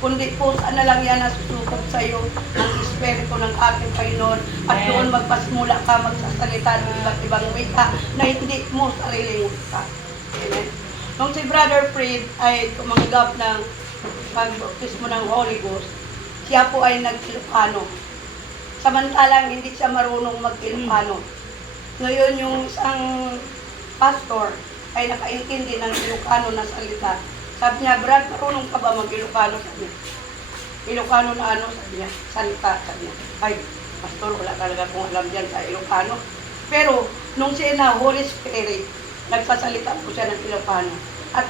Kundi po sana lang yan nasusukob sa iyo ang Espiritu ng ating Panginoon at doon magpasimula ka magsasalita ng iba't ibang wika na hindi mo sariling wika. Amen. Nung si Brother Fred ay tumanggap ng pagbautismo ng Holy Ghost, siya po ay nag-Ilocano. Samantalang hindi siya marunong mag-Ilocano. Ngayon yung isang pastor ay nakaintindi ng Ilocano na salita. Sabi niya, Brad, marunong ka ba mag-Ilocano? Sabi niya, Ilocano na ano? Sabi niya, salita. Sabi niya, ay, pastor, wala talaga kung alam dyan sa Ilocano. Pero, nung siya na Holy Spirit, nagsasalita po siya ng Ilocano. At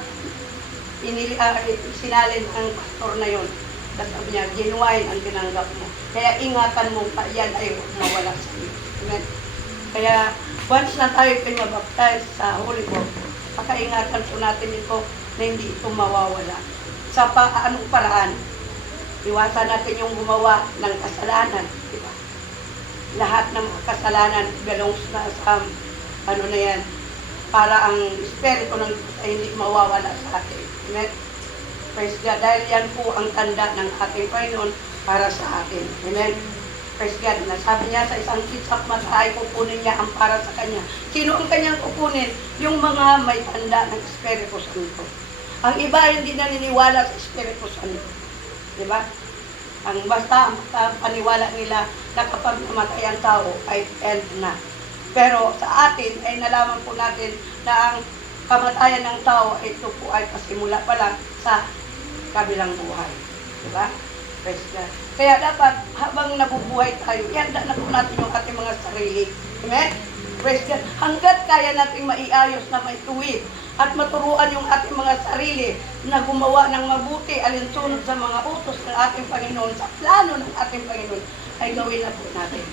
sinalin ang pastor na yon. Tapos sabi niya, genuine ang tinanggap mo. Kaya ingatan mo pa, yan ay mawala sa iyo. Amen. Kaya, once na tayo pinabaptize sa Holy Ghost, pakaingatan po natin ito na hindi ito mawawala. Sa anong paraan? Iwasan natin yung gumawa ng kasalanan. Diba? Lahat ng kasalanan belongs na sa na yan, para ang Espiritu ng Diyos ay hindi mawawala sa atin. Amen? Praise God. Dahil yan po ang tanda ng ating Panginoon para sa atin. Amen? Praise God. Nasabi niya sa isang kitsap mata ay kukunin niya ang para sa kanya. Sino ang kanyang kukunin? Yung mga may tanda ng Espiritu Santo. Ang iba hindi naniniwala sa Espiritu Santo. Diba? Ang basta ang paniwala nila na kapag namatay ang tao ay end na. Pero sa atin ay nalaman po natin na ang kamatayan ng tao ito po ay pasimula pa lang sa kabilang buhay. Diba? Praise God. Kaya dapat, habang nabubuhay tayo, ihanda na po natin yung ating mga sarili. Amen? Praise God. Hanggat kaya nating maiayos na maituwid at maturuan yung ating mga sarili na gumawa ng mabuti alinsunod sa mga utos ng ating Panginoon, sa plano ng ating Panginoon, ay gawin na po natin.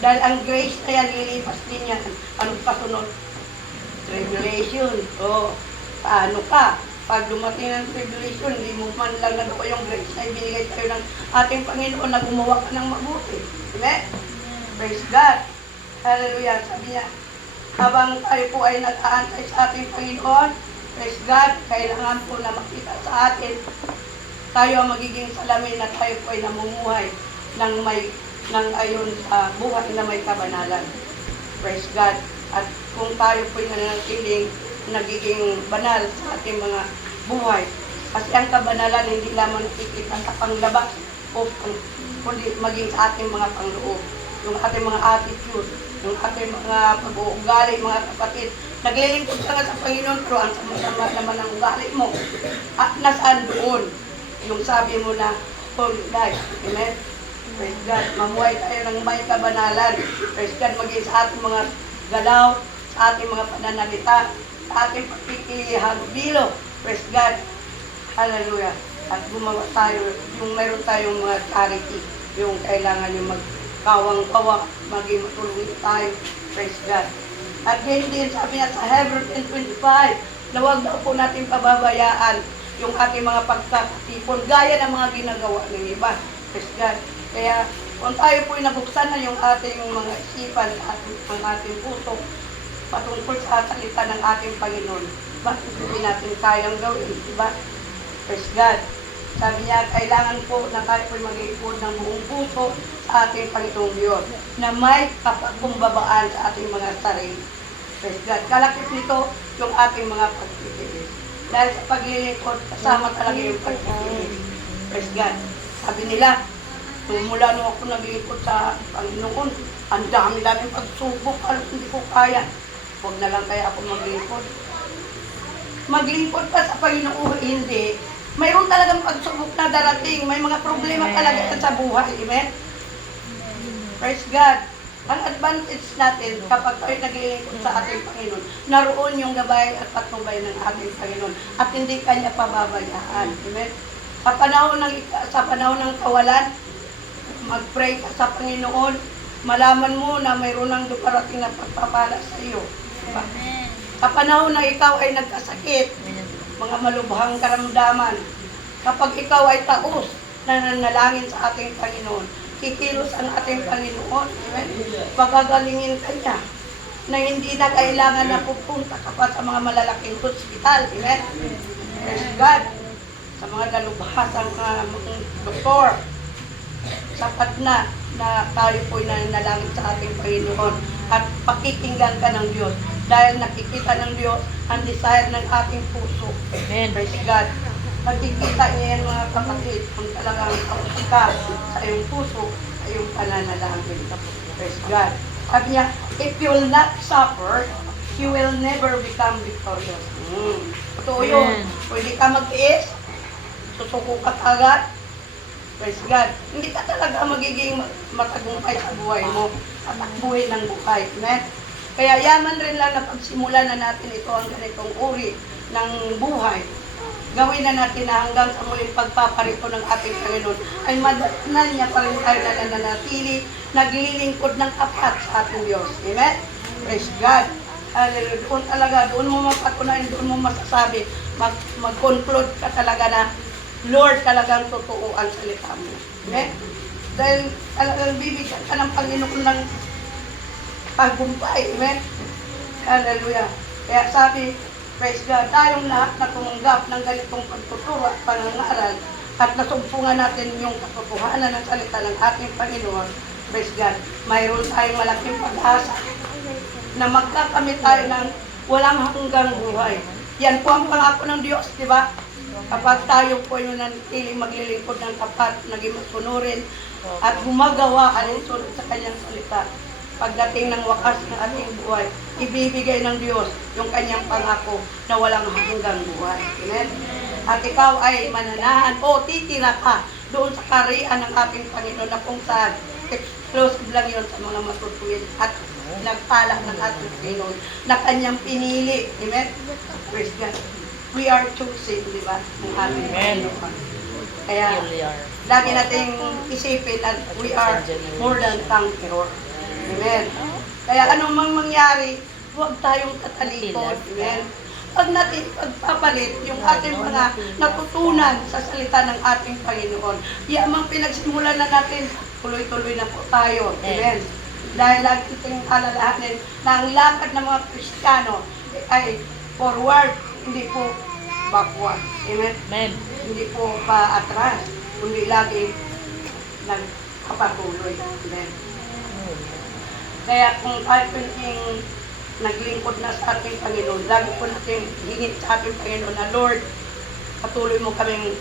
Dahil ang grace na yan, lilipas din yan. Anong pasunod? Tribulation. O, paano ka? Pag dumating ng tribulation, hindi mo man lang nagawa yung grace na ibinigay tayo ng ating Panginoon na gumawa ka ng mabuti. Amen? Praise God. Hallelujah. Sabi niya, habang tayo po ay nag-aantay sa ating Panginoon, praise God, kailangan po na makita sa atin, tayo ang magiging salamin na tayo po ay namumuhay ng ayon sa buhay na may kabanalan. Praise God. At kung tayo po ay nananatiling nagiging banal sa ating mga buhay. Kasi ang kabanalan hindi lamang nakikita sa panglabas o kundi maging sa ating mga pangloob. Yung ating mga attitude, yung ating mga pag-uugali, mga kapatid. Naglilingkod ka nga sa Panginoon, pero ang sama-sama naman ang ugali mo. At nasaan doon? Yung sabi mo na, holy life. Amen? Praise God. Mamuhay tayo ng may kabanalan. Praise God. Maging sa ating mga galaw, sa ating mga pananalita, sa ating pagkikihagdilo. Praise God. Hallelujah. At gumawa tayo, yung mayroon tayong mga charity, yung kailangan yung magkawang-kawa, maging matulungan tayo. Praise God. At ngayon din, sabi niya sa Hebrews 10:25, na huwag daw po natin pababayaan yung ating mga pagtatipon, gaya ng mga ginagawa ng iba. Praise God. Kaya, kung tayo po'y nabuksan na yung ating mga isipan, ang ating puso, patungkol sa salita ng ating Panginoon, bakit hindi natin kayang gawin, diba? Praise God. Sabi niya, kailangan po na tayo po'y mag-iipon ng buong puso sa ating Panginoong Diyos, na may kapakumbabaan sa ating mga sarili. Praise God. Kalakip nito yung ating mga pagtitiis. Dahil sa paglilingkod, kasama talaga yung pagtitiis. Praise God. Sabi nila, mula nung ako naglilingkod sa Panginoon, ang dami-daming pagsubok, alam hindi ko kaya. Huwag na lang kaya ako maglingkod. Maglingkod pa sa Panginoon, hindi. Mayroon talagang pagsubok na darating. May mga problema talaga sa buhay. Amen? Praise God. Ang advantage natin kapag tayo naglilingkod sa ating Panginoon, naroon yung gabay at patnubay ng ating Panginoon at hindi Kanya pababayaan. Amen? Sa panahon ng kawalan, mag-pray ka sa Panginoon, malaman mo na mayroon ng duparating na pagpapala sa iyo. Diba? Sa panahon na ikaw ay nagkasakit, mga malubhang karamdaman, kapag ikaw ay taos na nanalangin sa ating Panginoon, kikilos ang ating Panginoon, amen? Pagagalingin ka niya, na hindi na kailangan na pupunta ka pa sa mga malalaking hospital, amen? Praise God. Sa mga dalubhasang doktor, sapat na tayo po'y nanalangin sa ating Panginoon at pakikinggan ka ng Diyos dahil nakikita ng Diyos ang desire ng ating puso. Amen. Praise God. Nakikita niya yan mga kapatid kung talagang kausap ka sa iyong puso, sa iyong pananalangin. Praise God. Sabi niya, if you will not suffer, you will never become victorious. Totoo yun. Pwede ka mag-iis, susuko ka agad. Praise God. Hindi ka talaga magiging matagumpay sa buhay mo at takbuhin ng buhay. Amen? Kaya yaman rin lang na pagsimulan na natin ito ang ganitong uri ng buhay. Gawin na natin na hanggang sa muling pagpaparito ng ating Panginoon ay madatnan niya pa rin tayo na nananatili, naglilingkod ng tapat sa ating Diyos. Amen? Praise God. Hallelujah. Doon talaga, doon mo mapatunayan, doon mo masasabi, mag-conclude ka talaga na Lord, talagang totoo ang salita mo. Amen? Dahil talagang bibigyan ka ng Panginoon ng paggumpay. Amen? Hallelujah. Kaya sabi, praise God, tayong lahat na tumanggap ng ganitong pagtuturo at pangangaral at nasumpungan natin yung katotohanan ng salita ng ating Panginoon, praise God, mayroon tayong malaking pag-asa na magkakamit tayo ng walang hanggang buhay. Yan po ang pangako ng Diyos, di ba? Kapag tayo po yung nanatiling maglilingkod ng tapat, naging masunurin at gumagawa alinsunod sa kanyang salita, pagdating ng wakas ng ating buhay, ibibigay ng Diyos yung kanyang pangako na walang hanggang buhay. Amen? At ikaw ay mananahan o titira ka doon sa karian ng ating Panginoon na kung saan exclusive lang yon sa mga matutuwid at nagpala ng ating Panginoon na kanyang pinili. Amen? Praise God. We are chosen, di ba? Ng ating Amen. Panginoon. Kaya, Really are. lagi nating isipin na we are more than conqueror. Amen. Kaya anong mang mangyari, huwag tayong tatalikod. Amen. Pag natin pagpapalit yung ating mga natutunan sa salita ng ating Panginoon, yamang pinagsimulan na natin, tuloy-tuloy na po tayo. Amen. Dahil lagi natin alalahanin na ang lakad ng mga Kristiyano ay forward, hindi po backward. Amen. Amen. Hindi po pa atras, kundi lagi nagpapatuloy. Amen. Kaya kung tayo yung naglingkod na sa ating Panginoon, lagi po natin hingit sa ating Panginoon na Lord, patuloy mo kaming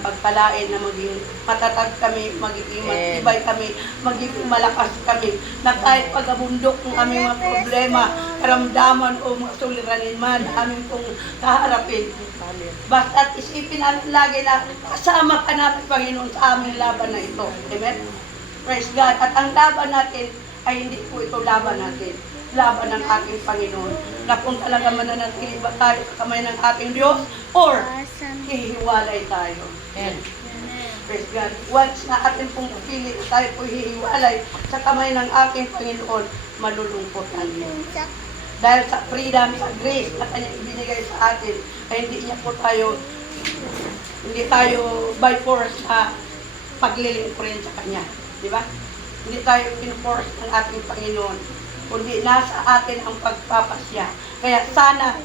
pagpalain na maging matatag kami, magiging matibay kami, magiging malakas kami, na kahit pagabundok ng aming mga problema, karamdaman o mga suliranin man, aming pong kaharapin. Basta't isipin natin lagi na kasama ka natin, Panginoon, sa aming laban na ito. Amen? Praise God. At ang laban natin ay hindi po ito laban natin. Laban ng ating Panginoon. Na kung talaga mananatili ba tayo sa kamay ng ating Diyos or hihiwalay tayo. Amen. Praise God. Once na ating pong pili tayo po hihiwalay sa kamay ng ating Panginoon, malulungkot ang Diyos. Dahil sa freedom, sa grace na kanyang ibinigay sa atin, ay hindi tayo by force sa paglilingkurin sa Kanya. Di ba? Hindi tayo in-force ng ating Panginoon, kundi nasa atin ang pagpapasya. Kaya sana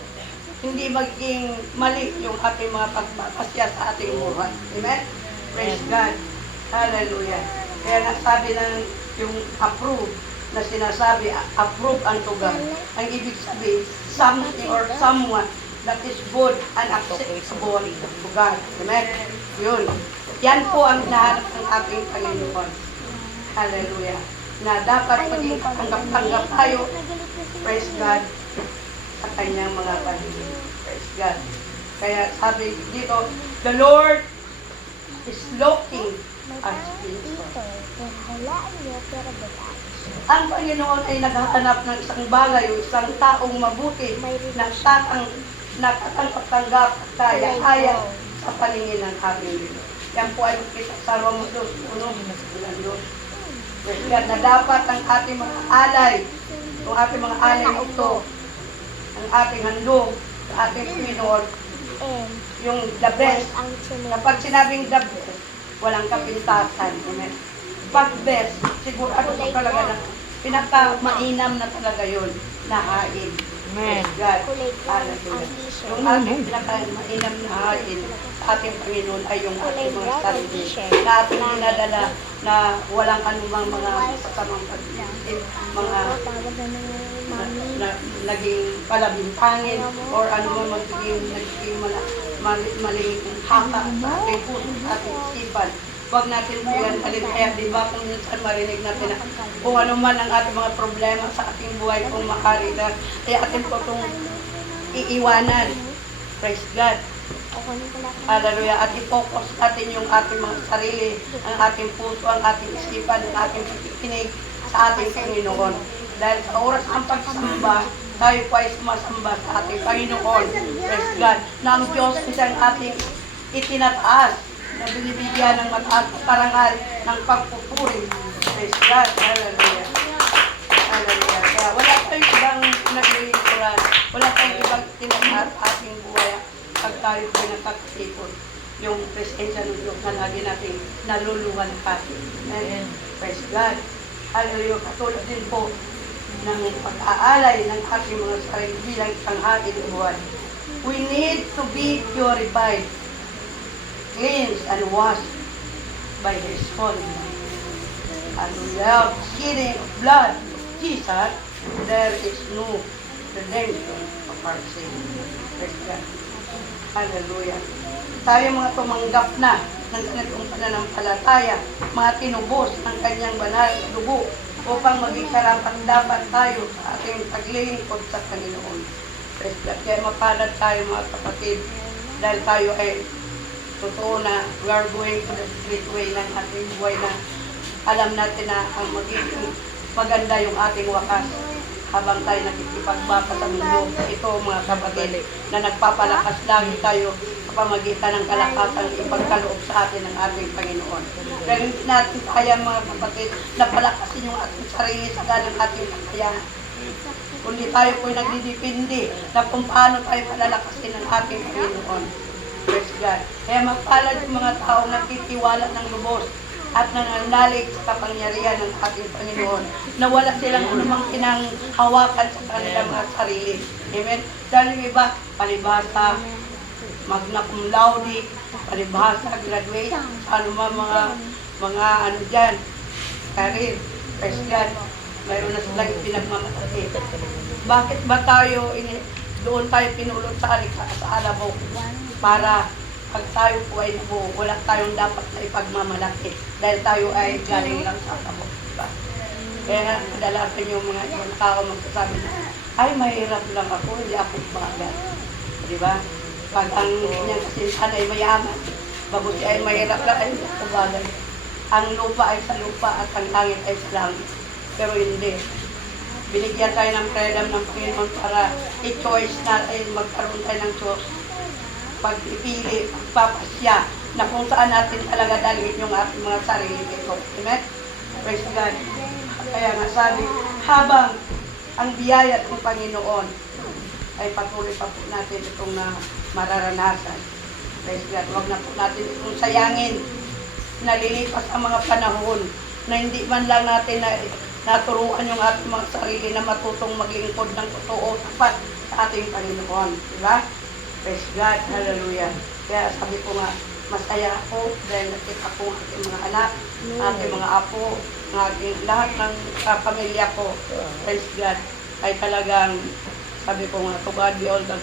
hindi maging mali yung ating mga pagpapasya sa ating buhay. Amen? Praise God. Hallelujah. Kaya nasabi ng yung approve na sinasabi, approve unto God. Ang ibig sabihin, something or someone that is good and acceptable to God. Amen? Yun. Yan po ang hinahanap ng ating Panginoon. Hallelujah. Na dapat maging tanggap-tanggap tayo. Praise God. Sa kanyang mga pahingin. Praise God. Kaya sabi dito, the Lord is looking at people. Ang Panginoon ay naghahanap ng isang bagay o isang taong mabuti na nakatanggap at kaya-kaya sa paningin ng ating Diyos. Yan po ay makita sa Romans 2:1. Na dapat ang ating mga alay, ang ating mga alay ito, ang ating handog, ang ating Panginoon, yung the best. Kapag sinabing the best, walang kapintasan. Amen. Pag best, sigurado ko talaga na pinaka-mainam na talaga yun, na hain. Amen. God. Hallelujah. Yung ating pinaka-mainam na hain sa ating Panginoon ay yung ating mga sarili na ating dinadala na walang anumang mga kasamang pag-isip, mga naging palabintangin or anumang naging maling haka sa ating puso, sa ating isipan. Huwag natin po yan kaya di ba kung minsan marinig natin na kung ano man ang ating mga problema sa ating buhay kung makari na ay atin po itong iiwanan. Praise God. Hallelujah. At i-focus natin yung ating mga sarili, ang ating puso, ang ating isipan, ang ating pakikinig sa ating Panginoon. Dahil sa oras ng pagsamba, tayo po ay sumasamba sa ating Panginoon. Praise God. Na ang Diyos isang ating itinataas na binibigyan ng mataas na parangal ng pagpupuri. Praise God. Hallelujah. Hallelujah. Kaya wala tayong ibang naglilingkuran. Wala tayong ibang tinataas ating buhay pag tayo po nakakasipon. Yung presensya ng Diyos na lagi natin naluluhan natin. Amen. Praise God. Hallelujah. Katulad din po ng pag-aalay ng ating mga sarili bilang isang ating buhay. We need to be purified, cleansed and washed by His Holy Name. And without shedding of blood of Jesus, there is no redemption of our sin. Praise God. Hallelujah. Tayo mga tumanggap na ng ganitong pananampalataya, mga tinubos ng kanyang banal na dugo upang maging karapat-dapat tayo sa ating paglilingkod sa Panginoon. Praise God. Kaya mapalad tayo mga kapatid dahil tayo ay totoo na we are going to the straight way ng ating buhay na alam natin na ang magiging maganda yung ating wakas habang tayo nakikipagbaka sa mundo. Ito mga kapatid na nagpapalakas lagi tayo sa pamagitan ng kalakasang ipagkaloob sa atin ng ating Panginoon. Pero hindi natin kaya mga kapatid na palakasin yung ating sarili sa ganang ating kakayahan. Kundi tayo po'y nagdidipindi na kung paano tayo palalakasin ng ating Panginoon. Praise God. Kaya magpalad yung mga taong nagtitiwala ng lubos at nananalig sa kapangyarihan ng ating Panginoon na wala silang anumang pinanghawakan sa kanilang mga sarili. Amen? Dahil yung iba, palibhasa, magna cum laude, palibhasa, graduate, ano mga ano dyan, career, praise God, mayroon na silang pinagmamalaki. Bakit ba tayo, doon tayo pinulot sa alabok para pag tayo po ay nabuo, wala tayong dapat na ipagmamalaki dahil tayo ay galing lang sa alabok, diba? Kaya kadalasan yung mga ibang tao magsasabi na, ay mahirap lang ako, hindi ako bagal. Diba? Pag ang kanyang kasintahan ay mayaman, bago siya ay mahirap lang, ay hindi ako bagal. Ang lupa ay sa lupa at ang langit ay sa langit. Pero hindi. Binigyan tayo ng freedom ng Panginoon para i-choice natin, magkaroon tayo ng choice. Pag-ipili, pagpapasya, na kung saan natin talaga dalhin yung ating mga sarili ito. Amen? Praise God. Kaya nga sabi, habang ang biyaya ng Panginoon ay patuloy pa po natin itong mararanasan. Praise God. Huwag na po natin itong sayangin. Nalilipas ang mga panahon na hindi man lang natin naturuan yung ating mga sarili na matutong maglingkod ng totoo tapat sa ating Panginoon. Diba? Praise God. Hallelujah. Kaya sabi ko nga, masaya ako dahil nakita ko ang ating mga anak, ating mga apo, ang ating lahat ng pamilya ko. Praise God. Ay talagang, sabi ko nga, to God be all the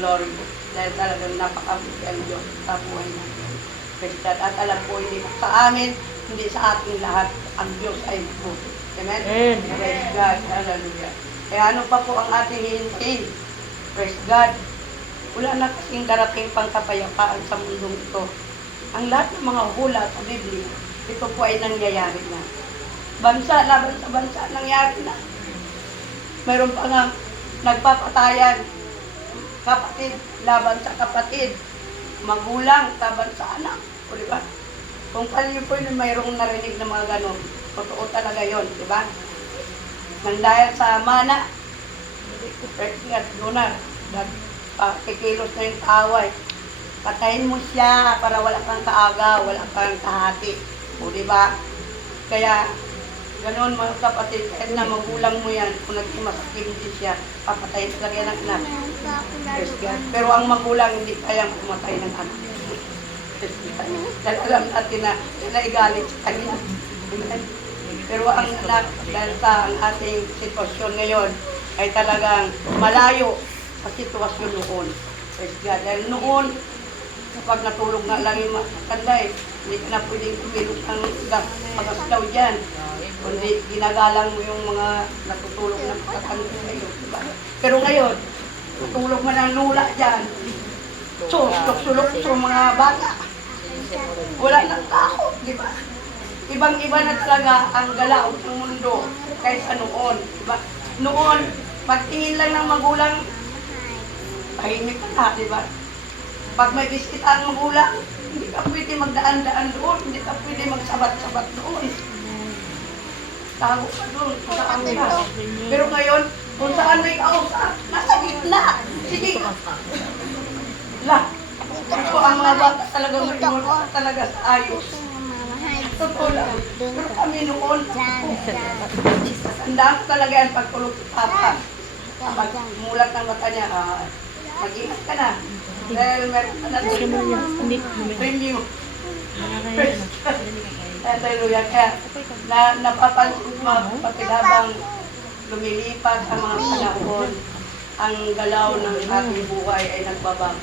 glory. Dahil talagang napakabuti ang Diyos sa buhay natin. Praise God. At alam ko, hindi sa amin, hindi sa ating lahat, ang Diyos ay buti. Amen? Amen. Praise God. Hallelujah. Kaya ano pa po ang ating hihintayin? Praise God. Wala na kasing darating pang kapayapaan sa mundong ito. Ang lahat ng mga hula sa Biblia, ito po ay nangyayari na. Bansa, laban sa bansa, nangyari na. Mayroon pa nga nagpapatayan. Kapatid, laban sa kapatid. Magulang, laban sa anak. O diba? Kung kanino po yun, mayroong narinig na mga ganon. Totoo talaga yun, diba? Nang dahil sa mana, kikilos na yung kaaway. Patayin mo siya para wala kang kaaga, wala kang kahati. O diba? Kaya, ganoon mga kapatid, kahit na magulang mo yan, kung nagsimasakim din siya, papatayin talaga yan ng anak. Yes, God. Pero ang magulang hindi kayang pumatay ng anak. Dahil alam natin na naigalit sa kanya. Amen. Pero ang anak, dahil sa ang ating sitwasyon ngayon, ay talagang malayo sa sitwasyon noon. Yes, God. Dahil noon, kapag natulog nga lang yung matanda hindi ka na pwedeng tumilog ng pagaslaw dyan. Kundi ginagalang mo yung mga natutulog na matatanda sa iyo. Diba? Pero ngayon, natulog man ang lula dyan. Sulok-sulok sa mga bata. Wala nang tao, di ba? Ibang-iba na talaga ang galaw ng mundo kaysa noon. Diba? Noon, pagtingin lang ng magulang, tahimik ka na, di ba? Pag may biskit ang magulang, hindi ka pwede magdaan-daan doon, hindi ka pwede magsabat-sabat doon. Tago ka doon, kung saan ka. Pero ngayon, kung saan may kausap, nasa gitna. Sige. Lah, ito ang mga bata talaga matinulog talaga sa ayos. Totoo lang. Pero kami noon, tandaan ko talaga yan pagtulog sa papa. Pag mulat ng mata niya, mag-ingat ka na. Dahil meron ka na review. Hallelujah. Kaya napapansin ko mga kapatid habang lumilipas ang mga panahon, ang galaw ng ating buhay ay nagbabago.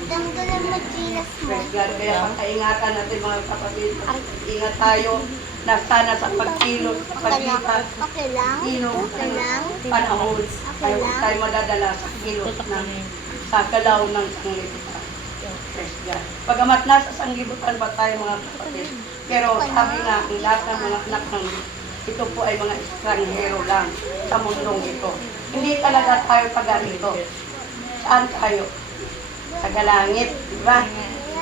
Praise God. Kaya pagkaingatan natin mga kapatid, ingat tayo na sana sa pagkilos, sa paglipat, inom ng panahon, ay huwag tayo madadala sa kilos ng sa galaw ng sanglibutan. Praise God. Pagamat nasa sanglibutan pa tayo mga kapatid, pero sabi nga, ang lahat ng mga anak ng ito po ay mga estranghero lang sa mundong ito. Hindi talaga tayo taga rito. Saan tayo? Tagalangit, di ba?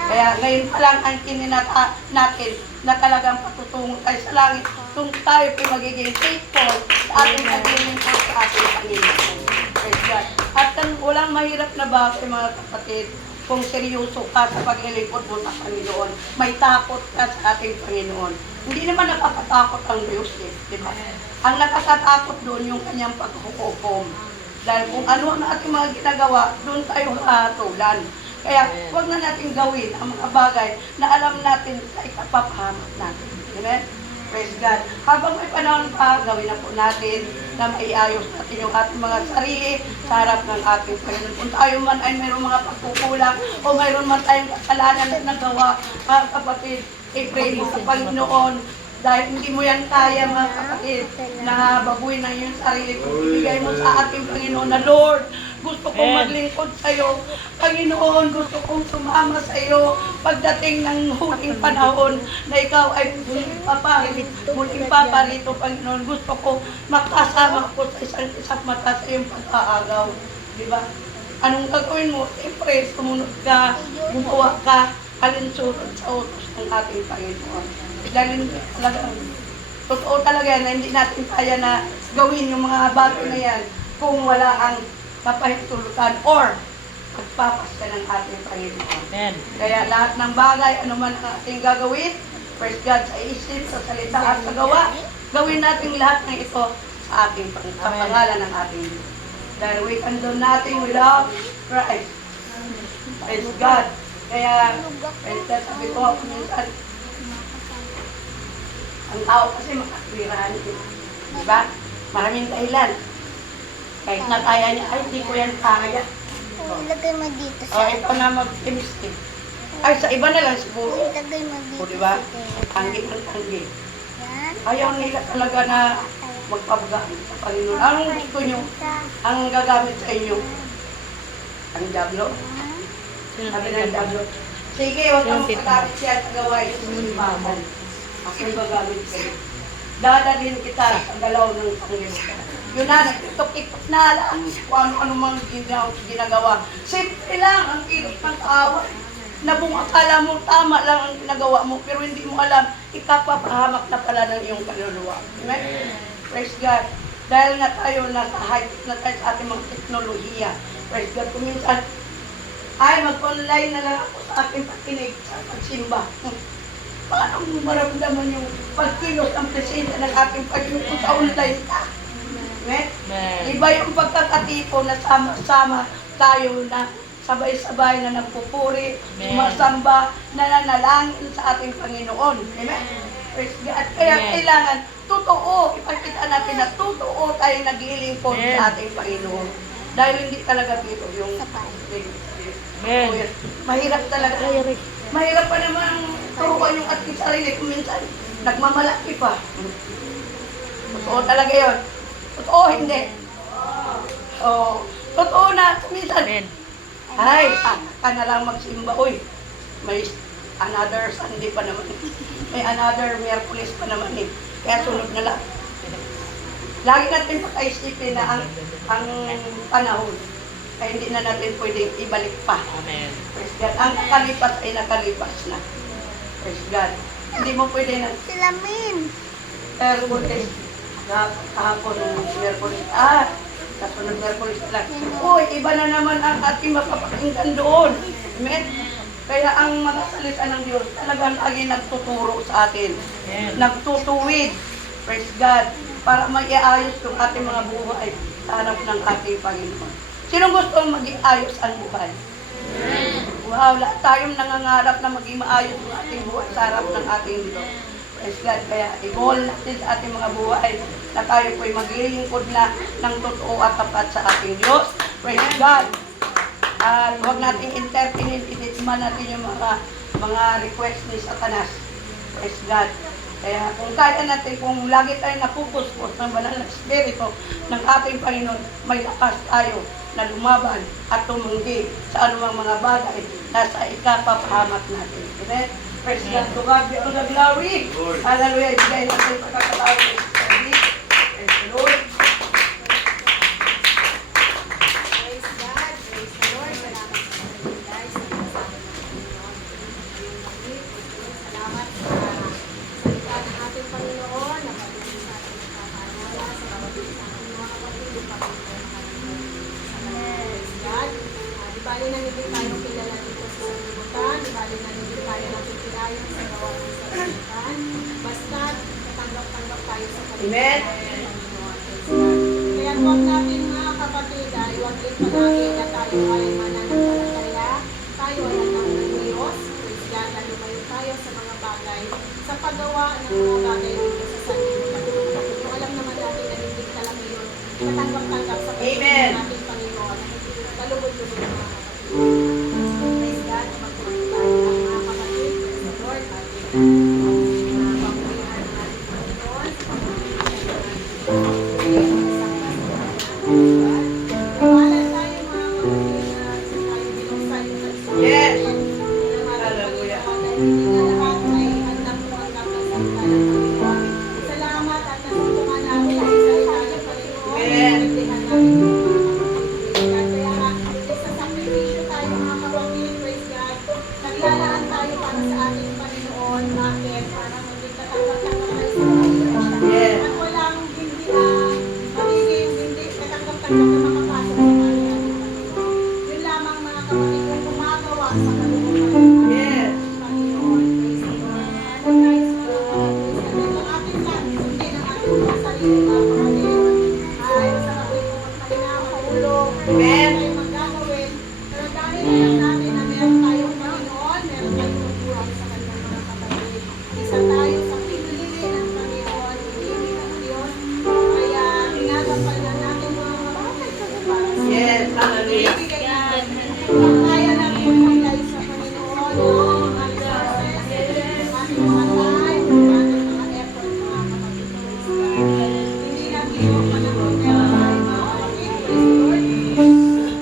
Kaya ngayon pa lang ang kininata natin na talagang patutungo tayo sa langit kung tayo po magiging faithful sa ating paglilingkod sa ating Panginoon. Praise God. At walang mahirap na bagay mga kapatid kung seryoso ka sa paglilingkod mo sa Panginoon. May takot ka sa ating Panginoon. Hindi naman nakakatakot ang Diyos eh, di ba? Ang nakakatakot doon yung kanyang paghuhukom. Dahil kung ano ang ating mga ginagawa, doon tayo hatulan. Kaya huwag na natin gawin ang mga bagay na alam natin sa ikapapahamak natin. Amen? Praise God. Habang may panahon pa, gawin na po natin na maiayos natin yung ating mga sarili sa harap ng ating Panginoon. Kung tayo man ay mayroong mga pagkukulang o mayroon man tayong kasalanan na nagawa, mga kapatid, i-pray mo sa Panginoon. Dahil hindi mo yan kaya mga kapatid na baguhin na yung sarili kung ibigay mo sa ating Panginoon na Lord, gusto kong maglingkod sa iyo. Panginoon, gusto kong sumama sa iyo pagdating ng huling panahon na ikaw ay muling paparito, Panginoon. Gusto ko makasama ko sa isang mata sa iyong pag-aagaw. Di ba? Anong gagawin mo? Siyempre, sumunod ka, gumawa ka, alinsunod sa utos ng ating Panginoon. Dahil talaga, totoo talaga na hindi natin kaya na gawin yung mga bagay na yan kung wala ang mapahintulutan or pagpapasya ng ating Panginoon. Amen. Kaya lahat ng bagay, ano man ang ating gagawin, praise God, sa isip, sa salita at sa gawa, gawin natin lahat ng ito sa ating pangalan ng ating Diyos. Dahil we can do nothing without Christ. Praise God. Kaya, praise God, sabi ko ako minsan, ang tao kasi makakwirahan ito. Diba? Maraming dahilan. Kahit na kaya niya, ay, hindi ko yan kaya. Ilagay mo dito O, sa... ito na mag-chemistry. Ay, sa iba na lang siguro. Ilagay mo dito O, diba? sa... Tanggi ng tanggi. Yan. Ayaw nila talaga na magpapagamit sa Panginoon. Anong gusto nyo? Ang gagamit sa inyo? Ang Diablo. Sabi ng Diablo. Sige, huwag kang magamit siya at gawain sa simbahan. Ako'y magamit kayo. Dadalhin kita sa galaw ng Panginoon. Yun na, nagtutok-ikot na lang kung ano-ano mga ginagawa. Simple lang ang kilos ng kaaway. Na kung akala mo tama lang ang ginagawa mo, pero hindi mo alam, ikapapahamak na pala ng iyong kaluluwa. Amen? Praise God. Dahil nga tayo nasa high-tech na tayo sa ating mga teknolohiya. Praise God. Kung minsan, ay mag-online na lang ako sa aking pakinig sa pagsimba. Paano mo maramdaman yung pagkilos ang presensya ng ating Panginoon kung sa online ka? Amen? Iba yung pagkakatipo na sama-sama tayo na sabay-sabay na nagpupuri, sumasamba, nananalangin sa ating Panginoon. Amen? Praise God. Kaya kailangan, totoo, ipakita natin na totoo tayo naglilingkod sa ating Panginoon. Dahil hindi talaga dito yung Amen. mahirap talaga. Mahirap pa naman turuan yung ating sarili kung minsan nagmamalaki pa. Totoo talaga yun. Totoo, hindi. Oh, totoo na. Minsan, Amen. ay, ka na lang magsimba. Uy, may another Sunday pa naman. May another Miyerkules pa naman eh. Kaya sunod na lang. Lagi natin pakaisipin na ang panahon ay hindi na natin pwedeng ibalik pa. Amen. Praise God. Ang nakalipas ay nakalipas na. Praise God. Hindi mo pwede na Salamin. Miyerkules. Kahapon ng Miyerkules. Kasunod Miyerkules lang. Uy, iba na naman ang ating mapapakinggan doon. Amen? Kaya ang mga salita ng Diyos talagang lagi nagtuturo sa atin. Amen. Nagtutuwid. Praise God. Para maiayos yung ating mga buhay sa harap ng ating Panginoon. Sino gusto maging ayos ang buhay? Wow, lahat tayong nangangarap na maging maayos ang ating buhay sa harap ng ating Diyos. Praise God. Kaya i-goal natin sa ating mga buhay na tayo po'y maglilingkod na ng totoo at tapat sa ating Diyos. Praise God. At huwag nating entertainin, itisman natin yung mga request ni Satanas. Praise God. Kaya kung kaya natin, kung lagi tayo napupuspos ng banal na espiritu ng ating Panginoon, may lakas tayo na lumaban at tumunggi sa anumang mga bagay nasa ikapapahamak natin. Amen? Praise God. To God be all the glory. Hallelujah. Ibigay natin pagkakataon ng service. Praise the Lord. Praise God, praise the Lord. Salamat sa Panginoon, guys. Salamat sa Panginoon. Ngayong gabi, salamat sa salita ng ating Panginoon na patuloy sa ating nakakaalala sa bawat isa ng mga kapatid yung Panginoon natin. Praise God. Di bali na hindi tayo kilala dito sa sanlibutan, di bali na hindi tayo nakikirayan sa gawa ng sanlibutan. Basta katanggap-tanggap tayo sa Amen. Panginoon. Praise God. Kaya huwag natin mga kapatid ay huwag din palagi na tayo ay mananampalataya. Tayo ay anak ng Diyos. Praise God, lumayo tayo sa mga bagay, sa paggawa ng mga bagay dito sa sanlibutan. Kung alam naman natin na hindi talaga yun, katanggap-tanggap sa Amen. Panginoon nating Panginoon. Kalugod-lugod ng mga kapatid. Praise God, magkumain tayo ng mga kapatid. Praise the Lord. Ating pamulihan ng ating Panginoon. Iwanan tayo mga kapatid na tayo binuksan yung nagsasabi. Yes. Hallelujah. Dahil hindi na lahat ay handang tumanggap ng salita ng Panginoon. Salamat at nasumpungan natin ang salita ng Panginoon. Amen. Naintindihan natin yung mga kapatid. Kaya nga, sa sakripisyo tayo mga kapatid. Praise God. Naglalaan tayo para sa ating Panginoon. Bakit? Para maging katanggap-tanggap tayo sa Panginoon. Yes. At walang hindi magiging hindi katanggap-tanggap na makapasok sa mga ating Panginoon. Yun lamang mga kapatid kung gumagawa sa kalooban ng Yes. Panginoon. Praise the Lord. And guys, praise the Lord. Ang ating plan, hindi ng ating mga sarili mga kapatid. Ay, sa ating mga palinga, mahulog. Amen. Tayo magagawin. Pero dahil alam natin na meron tayong Panginoon, meron tayong tutuhan sa kanyang mga kapatid. Isa tayo sa pinili ng Panginoon, pinili ng Diyos. Kaya ginagampanan natin mga kapatid para sa Yes. Hallelujah. ibigay natin. Kung kaya natin ibigay sa Panginoon, ang mga resources, ating mga time, ating mga effort, mga kapatid. Praise God. Hindi lang yung panahon na tayo, mga kapatid. Praise the Lord.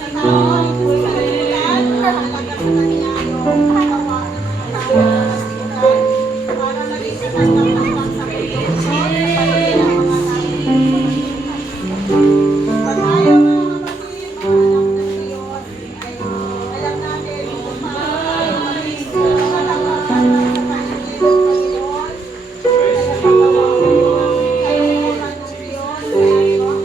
Sa tao, ito sa kanilang, mahalaga sa kanya yung paggawa ng mga tao sa kasimulan para maging katanggap-tanggap sa Panginoon sa pagdating ng mga tao. Pag tayo mga kapatid, mga anak ng Diyos, ay alam natin kung paano tayo maging katanggap-tanggap sa pagdating ng Panginoon. Kaya paggawa ko yung kalooban ng Diyos, kaya ito ang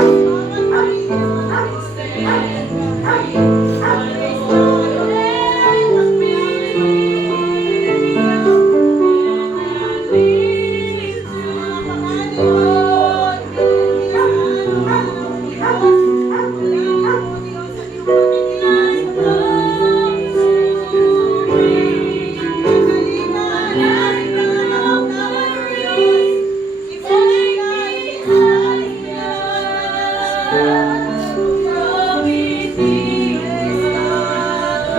Thank you.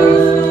Savior,